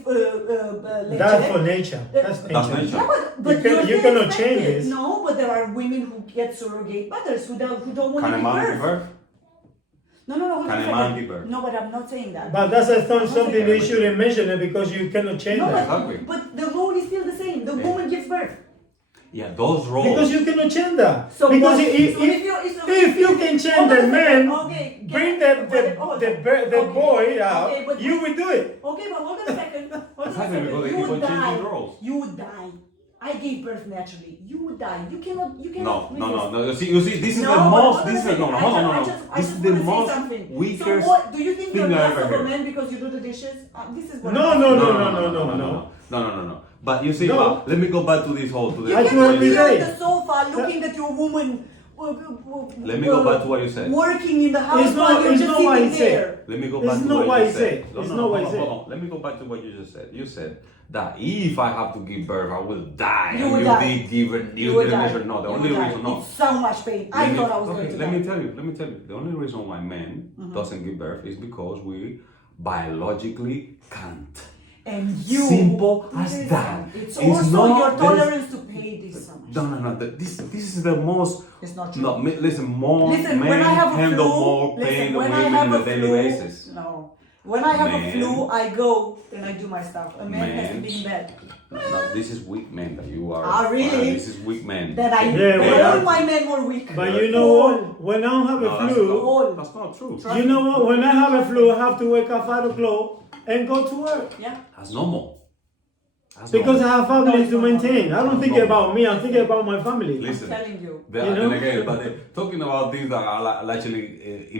That's for nature. That's That's nature. nature. Yeah, but You you're you still cannot change expected. this. No, but there are women who get surrogate mothers who don't want Can to a give man give birth. birth? No, hold Can on a a man second. give birth? No, but I'm not saying that. But that's something saying they that. shouldn't mention it because you cannot change No, that. Exactly. but the role is still the same. The woman gives birth. Yeah, those roles. Because you cannot change that. So Because what- if, so if, if you- if you can change Hold on the a man, second. Okay, bring get- the hold on. the Okay. boy out, Okay, but- you will do it. Okay, but hold on a second. Hold on a Exactly, second. because they You keep would on changing die. roles. You would die. I gave birth naturally. You would die. You cannot. No. resist. You see, this is No, the but most. hold on This a is second. no, hold on, no, I no. just This is wanna the say most something. weakest So what? Do you think thing you're I less ever of a heard. man because you do the dishes? This is what. No, I'm no, saying. no. But you see, No. Let me go back to this whole. To the You I do cannot every be on day. the sofa looking at your woman. Let me go back to what you said. Working in the house It's not- while you're it's just not what sitting I said. there. Let me go It's back to not what what you I said. said. It's not what I hold on, said. hold on. Let me go back to what you just said. You said that if I have to give birth, I will die. You and would you die. did give it. You You would didn't die. mention no. The You only would die. reason no. It's so much pain. I Let me- thought I was okay, going to let die. me tell you. Let me tell you. The only reason why men doesn't give birth is because we biologically can't. And you. Simple as Listen, that. It's It's also not- your there is- tolerance to pay this so much. No. This is the most. It's not true. No, listen. More Listen, men when I have a handle flu, more pain than when I women have on a a daily flu, basis. no. When I have a Man. flu, I go and I do my stuff. A man has to Man. be in bed. No, this is weak men that you are. Ah, really? This is weak men. Then I Yeah, all well, my men were weak. But you know what? When I have a No, flu, that's not true. you know what? When I have a flu, I have to wake up 5 o'clock and go to work. Yeah. That's normal. That's Because I normal. have family No, to no, maintain. I don't think No. about me, I'm thinking about my family. Listen. I'm telling you. They- You know? And again, but talking about things that are actually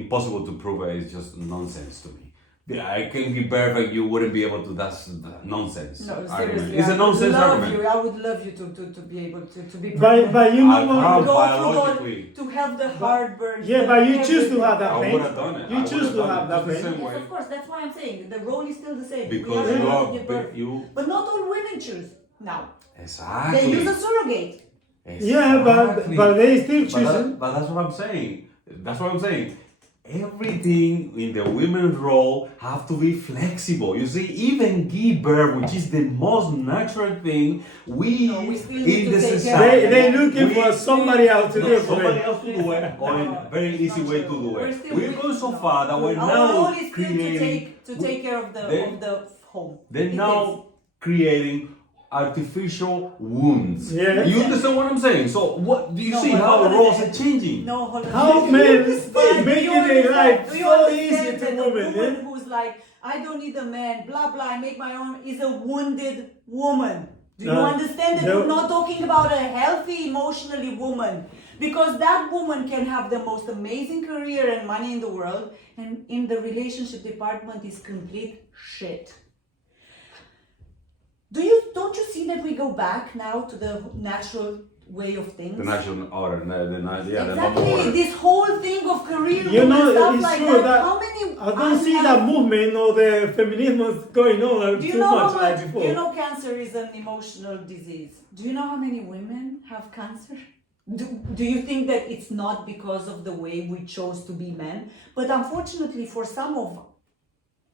impossible to prove is just nonsense to me. yeah, I can give birth and you wouldn't be able to. That's nonsense. No, argument. seriously. It's a nonsense argument. I would love you to be able to be But you know I what? can't go biologically. through to have the heartburn. Yeah, but you choose to have I that pain. would have done it. You I choose would've to done have it that just the pain. same Yes, way. of course, that's why I'm saying the role is still the same. Because We you are are give birth. you But not all women choose now. exactly. They use a surrogate. Yeah, Exactly. but they still But, choosing. but that's what I'm saying. That's what I'm saying. Everything in the women's role have to be flexible. You see, even give birth, which is the most natural thing, we still need in to the take care of society it. They looking for somebody else to do it for somebody them. else to do it, or a very easy way to do We're it. still- We've gone so far that we're Our now role is still creating. to take care of They- the home. They're It now is. creating artificial wounds. Yeah. You understand what I'm saying? So what do you No, see but how hold the on a roles are second. changing? No, hold on. How Do you men understand- making do you their understand- life do you so understand easy to that the women, woman yeah? who's like, I don't need a man, blah blah, I make my own, is a wounded woman. Do you No, understand that no. we're not talking about a healthy, emotionally woman? Because that woman can have the most amazing career and money in the world, and in the relationship department is complete shit. Don't you see that we go back now to the natural way of things? The national order, the normal Exactly, order. this whole thing of career You and know, stuff it's like true that. that How many I don't see that movement or the feminism going on Do you too know much how like much? before. Do you know cancer is an emotional disease? Do you know how many women have cancer? Do you think that it's not because of the way we chose to be men? But unfortunately, for some of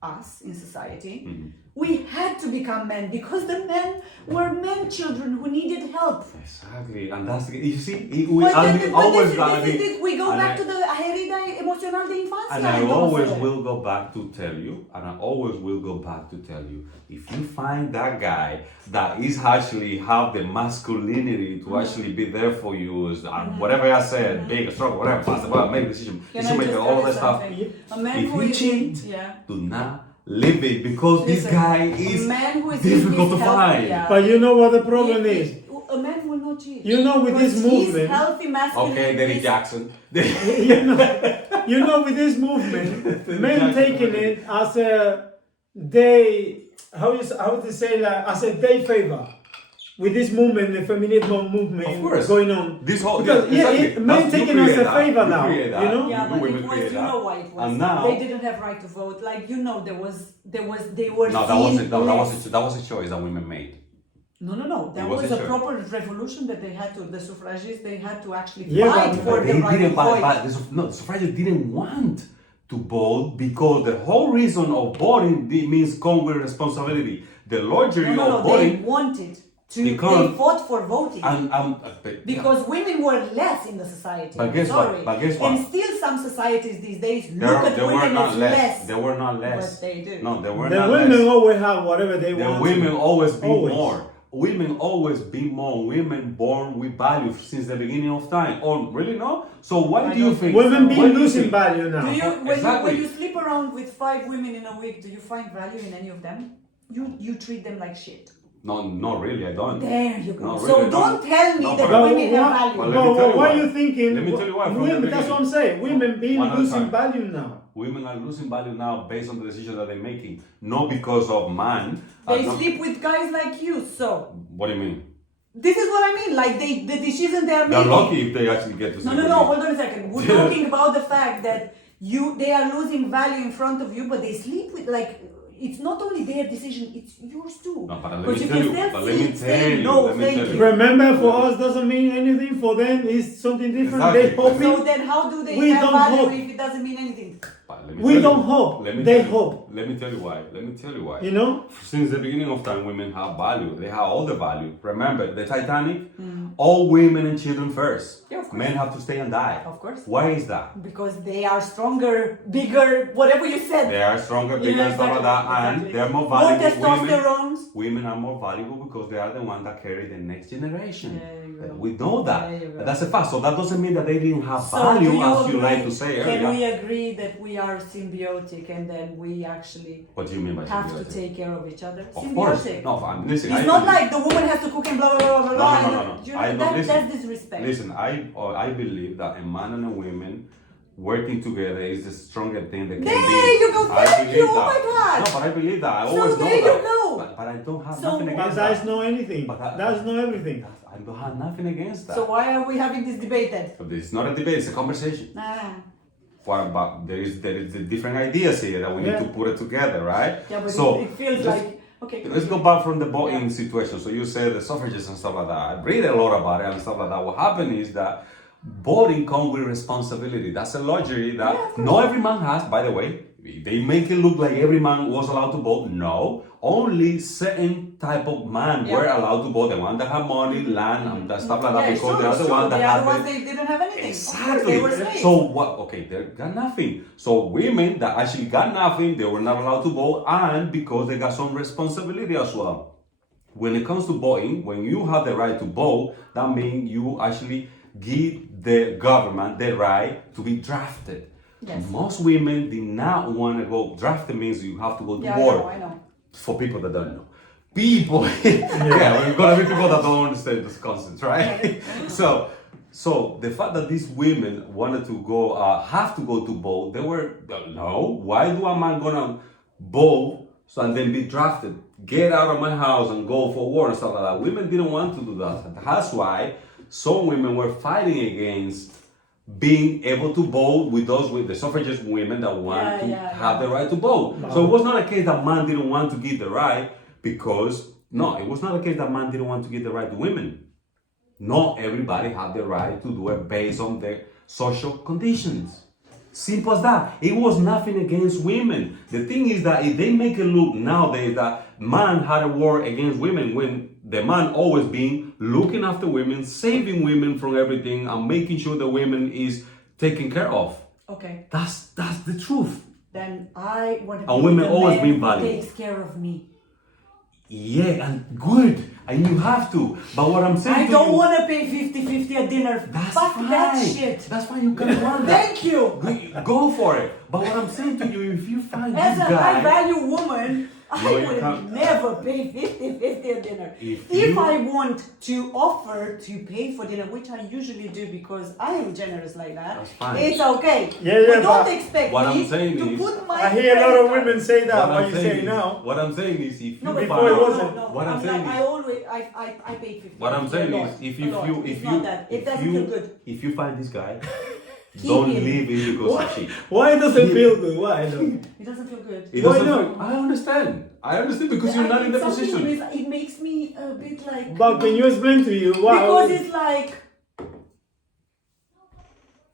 us in society, we had to become men because the men were men children who needed help. Exactly, and that's you see, But always this gotta is be. it. We go and back I- to the herida emocional de infancia. And I entonces. always will go back to tell you, and I always will go back to tell you, if you find that guy that is actually have the masculinity to actually be there for you, and whatever I said, big, strong, whatever, fast, whatever, make a decision, Can I decision maker, just all tell that you stuff. something? A man If who you is cheat, yeah. do not live it because this Listen, guy a is man who is difficult in to his health- find. yeah. But you know what the problem is? A man will not cheat. You know, with this Because movement- His healthy masculine Okay, Derrick is- Jackson. you know, with this movement, men taking it as a day, how to say that, as a day favor. With this movement, the feminism movement Of course. going on. This whole Because, yes, exactly. men That's- you taking us create a that. favor You now, create that. you know? Yeah, but women it was, create you that. know why it was. And now They didn't have right to vote. Like, you know, they were no, that seen wasn't less. that was a choice that women made. No. That It was was a a choice. proper revolution that they had to, the suffragists, they had to actually Yeah, fight but for They the right to didn't vote. but the suffragists didn't want to vote because the whole reason of voting means come with responsibility. The luxury No, of they voting wanted to, Because- they fought for voting. and Because women were less in the society. But guess what? Sorry. But guess what? And still some societies these days look at they were women not as less. less. They were not less. But they do. No, they were The not women less. always have whatever they The want. women always be Always. more. Women always be more. Women born with value since the beginning of time. Oh, really? No? So what I do you don't think? think Women so. be What do you losing think? value now. Do you, Exactly. when you sleep around with 5 women in a week, do you find value in any of them? You treat them like shit. No, not really. I don't. There you go. No, So really, don't no. tell me No, that but- women have Well, value. let me tell you Why why. are you thinking? Let me tell you why from the Women, that's beginning. what I'm saying. Women being One at a losing time. value now. Women are losing value now based on the decisions that they're making, not because of man. They not- sleep with guys like you, so What do you mean? this is what I mean. Like the decision they're They're making. lucky if they actually get to No, sleep no, with no. you. Hold on a second. We're talking about the fact that they are losing value in front of you, but they sleep with like. It's not only their decision; it's yours too. No, but let Because me you tell can you. still But let me say, tell you. no, Let me thank tell you. you. Remember, for us doesn't mean anything. For them, it's something different. Exactly. They hoping. So then, how do they We have don't value hope. if it doesn't mean anything? But let me We tell don't you. hope. Let me They tell you. hope. Let me tell you why. Let me tell you why. You know? Since the beginning of time, women have value. They have all the value. Remember, the Titanic, all women and children first. Yeah, of course. Men have to stay and die. Of course. Why is that? Because they are stronger, bigger, whatever you said. They are stronger, bigger, Yeah, and stuff like that, exactly. and they're more More valuable. testosterone. Women are more valuable because they are the ones that carry the next generation. There you go. We know that. There you go. That's a fact. So that doesn't mean that they didn't have So value, do you as you agree- like to say Can earlier. we agree that we are symbiotic and then we actually What do you mean by have to symbiotic? take care of each other? Of course. Symbiotic. No, listen. It's I not believe- like the woman has to cook and blah blah blah blah No, blah. no, no, no. You I know, don't listen. that's disrespect. Listen, I believe that a man and a woman working together is the strongest thing that can be. There you go. I Thank you. believe Oh that. my God. No, but I believe that. I So always know there you that. go. But I don't have So- nothing But against that's that. not anything. But that- That's not everything. I don't have nothing against that. So why are we having this debate then? But it's not a debate, it's a conversation. Ah. What about there is different ideas here that we need Yeah. to put it together, right? Yeah, but so it feels just- like okay. Let's go back from the voting Yeah. situation. So you said the suffragists and stuff like that. I read a lot about it and stuff like that. What happened is that voting comes with responsibility. That's a luxury that Yeah, of course. not every man has, by the way. They make it look like every man was allowed to vote. No, only certain type of man Yeah. were allowed to vote. The one that had money, land, and that stuff like that. Yeah, Because sure, the other sure. one that the had other the- ones they didn't have anything. Of course, Exactly. they were slaves. So what? Okay, they got nothing. So women that actually got nothing, they were not allowed to vote, and because they got some responsibility as well. When it comes to voting, when you have the right to vote, that means you actually give the government the right to be drafted. Yes. Most women did not want to go. Drafted means you have to go to yeah, war. I know. For people that don't know. People, yeah, we're gonna be people that don't understand this concept, right? so the fact that these women wanted to go, have to go to vote, they were, no, why do a man gonna vote so and then be drafted? Get out of my house and go for war and stuff like that. Women didn't want to do that. That's why some women were fighting against being able to vote with the suffragist women that want to have the right to vote. So it was not a case that man didn't want to give the right because, no, it was not a case that man didn't want to give the right to women. Not everybody had the right to do it based on their social conditions. Simple as that. It was nothing against women. The thing is that if they make it look nowadays that man had a war against women when the man always been looking after women, saving women from everything, and making sure the women is taken care of. Okay. That's the truth. Then I want to be And women the always man been who valued. takes care of me. Yeah, and good. And you have to. But what I'm saying I to don't you, want to pay 50-50 at dinner. that's Fuck fine. that shit. That's fine. You can want that. Thank you. Go for it. But what I'm saying to you, if you find As this a guy, high value woman, I No, you would can't. never pay 50-50 at dinner. If If you- I want to offer to pay for dinner, which I usually do because I am generous like that, That's fine. it's okay. Yeah, but don't but expect what me I'm saying to is- put my I hear a lot credit of card- women say that. what What I'm you saying say is, now? what I'm saying is, if No, you but Before find, it wasn't. What I'm saying I is- always I pay 50. what I'm saying a lot, is, if a lot. you It's not that. It doesn't feel good. if you find this guy, Keep don't him. leave him because of shit. Why does it feel good? Why? Though? It doesn't feel good. It Why doesn't. not? I understand. I understand because you're not in the Something position. It makes me a bit like. But can you explain to you why? Because it's like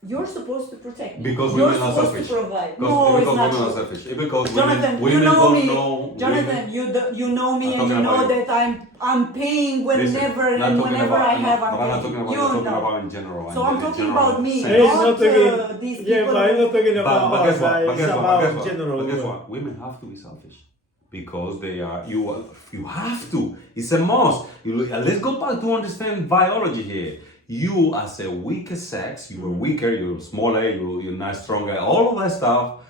you're supposed to protect me. Because you're women are supposed selfish. to provide. Because, No, it's because not women are true. selfish. Because Jonathan, women you know don't me. know. Jonathan, you know me I'm and you talking know about you. that I'm paying whenever Listen, not and talking whenever about- I have. But I'm not talking about. you You're talking know. about in general. So in I'm the talking general about me, sense. Hey, it's not not talking- these yeah, people. but I'm not talking But about guess us. what? But It's guess what? about But guess what? general. But guess what? Women have to be selfish because they are. You have to. It's a must. Let's go back to understand biology here. You, as a weaker sex, you are weaker. You're smaller. You're not stronger. All of that stuff.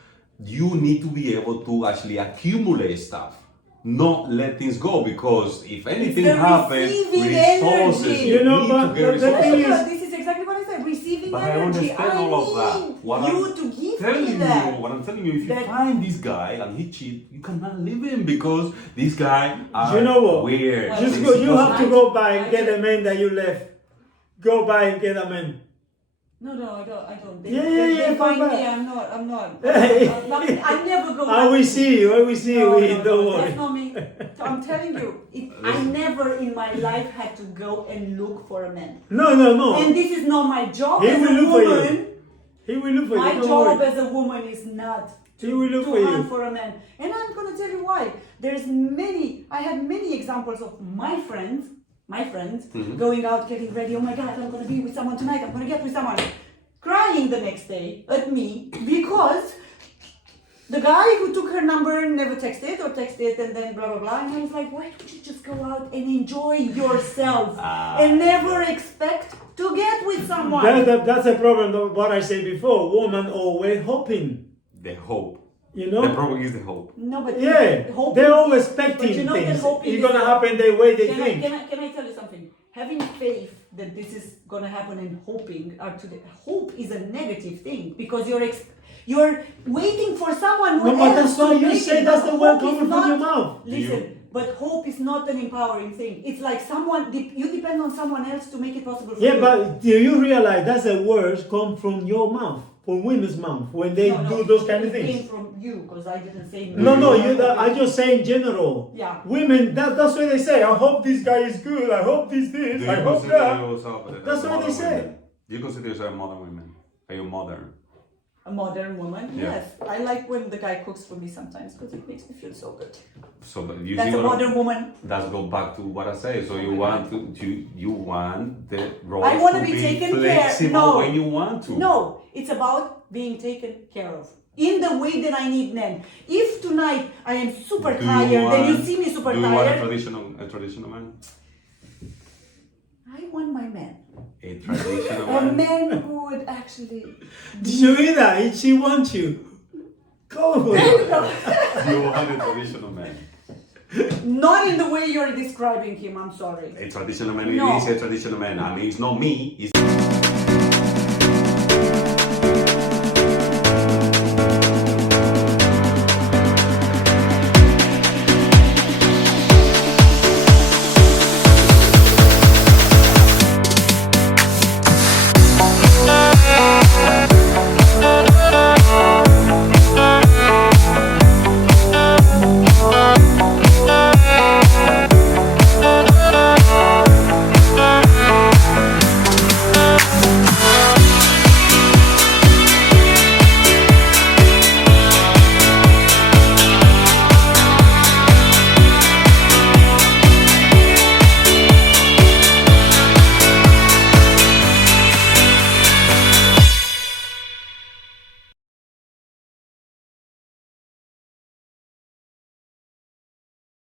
You need to be able to actually accumulate stuff. Not let things go because if anything the happens, receiving resources. energy. You know, need but to get the thing resources. is- This is exactly what I said. Receiving But I energy. understand all of that. need What you I'm to give telling me you, that. what I'm telling you, if you That- find this guy and he cheat, you cannot leave him because this guy are You know what? weird. Well, Just He's go. You supposed have to- to go by and I get get- a man that you left. Go by and get a man. No, I don't. They, Yeah, they go find back. me. I'm not. Hey. I never go. I back will to- see you. I will see you. Don't worry. That's not me. So I'm telling you, I Listen. never in my life had to go and look for a man. No. And this is not my job He as will a look for you. woman. He will look for My you. Don't job worry. as a woman is not He will look to for you. hunt for a man. And I'm gonna tell you why. I had many examples of my friends Mm-hmm. going out, getting ready. Oh my God, I'm gonna be with someone tonight. I'm gonna get with someone. Crying the next day at me because the guy who took her number never texted or texted and then blah blah blah. And I was like, why don't you just go out and enjoy yourself and never expect to get with someone? That's a problem of what I said before. Woman always hoping. The hope. You The know? problem is the hope. No, but Yeah. hope They're is- always but expecting you know that things. hoping It's is gonna not- happen the way they think. Can I tell you something? Having faith that this is gonna happen and hoping are to the hope is a negative thing because you're waiting for someone No, but else that's why to you make say it, that's but the word hope is coming from your not- mouth. Listen, but hope is not an empowering thing. It's like you depend on someone else to make it possible for you. Yeah, but do you realize that's a word come from your mouth, from women's mouth, when they do those kind of It came things? from you because I didn't say No, I just say in general. Yeah. Women, that's what they say. I hope this guy is good. I hope this. Do you I hope consider that. yourself a That's what modern they say. woman? Do you consider yourself a modern woman? Are you modern? A modern woman, Yeah. yes. I like when the guy cooks for me sometimes because it makes me feel so good. So but you That's see a what modern woman. Let's go back to what I say. So you want you want the role I want to to be taken care. flexible No, when you want to. No, it's about being taken care of in the way that I need men. If tonight I am super Do you tired, then you want- see me super Do you want a tired. traditional man? I want my man. A traditional A man. man who would actually. Did you hear that? She wants you. Go for it. You want a traditional man. Not in the way you're describing him. I'm sorry. A traditional man No. is a traditional man. I mean, it's not me. It's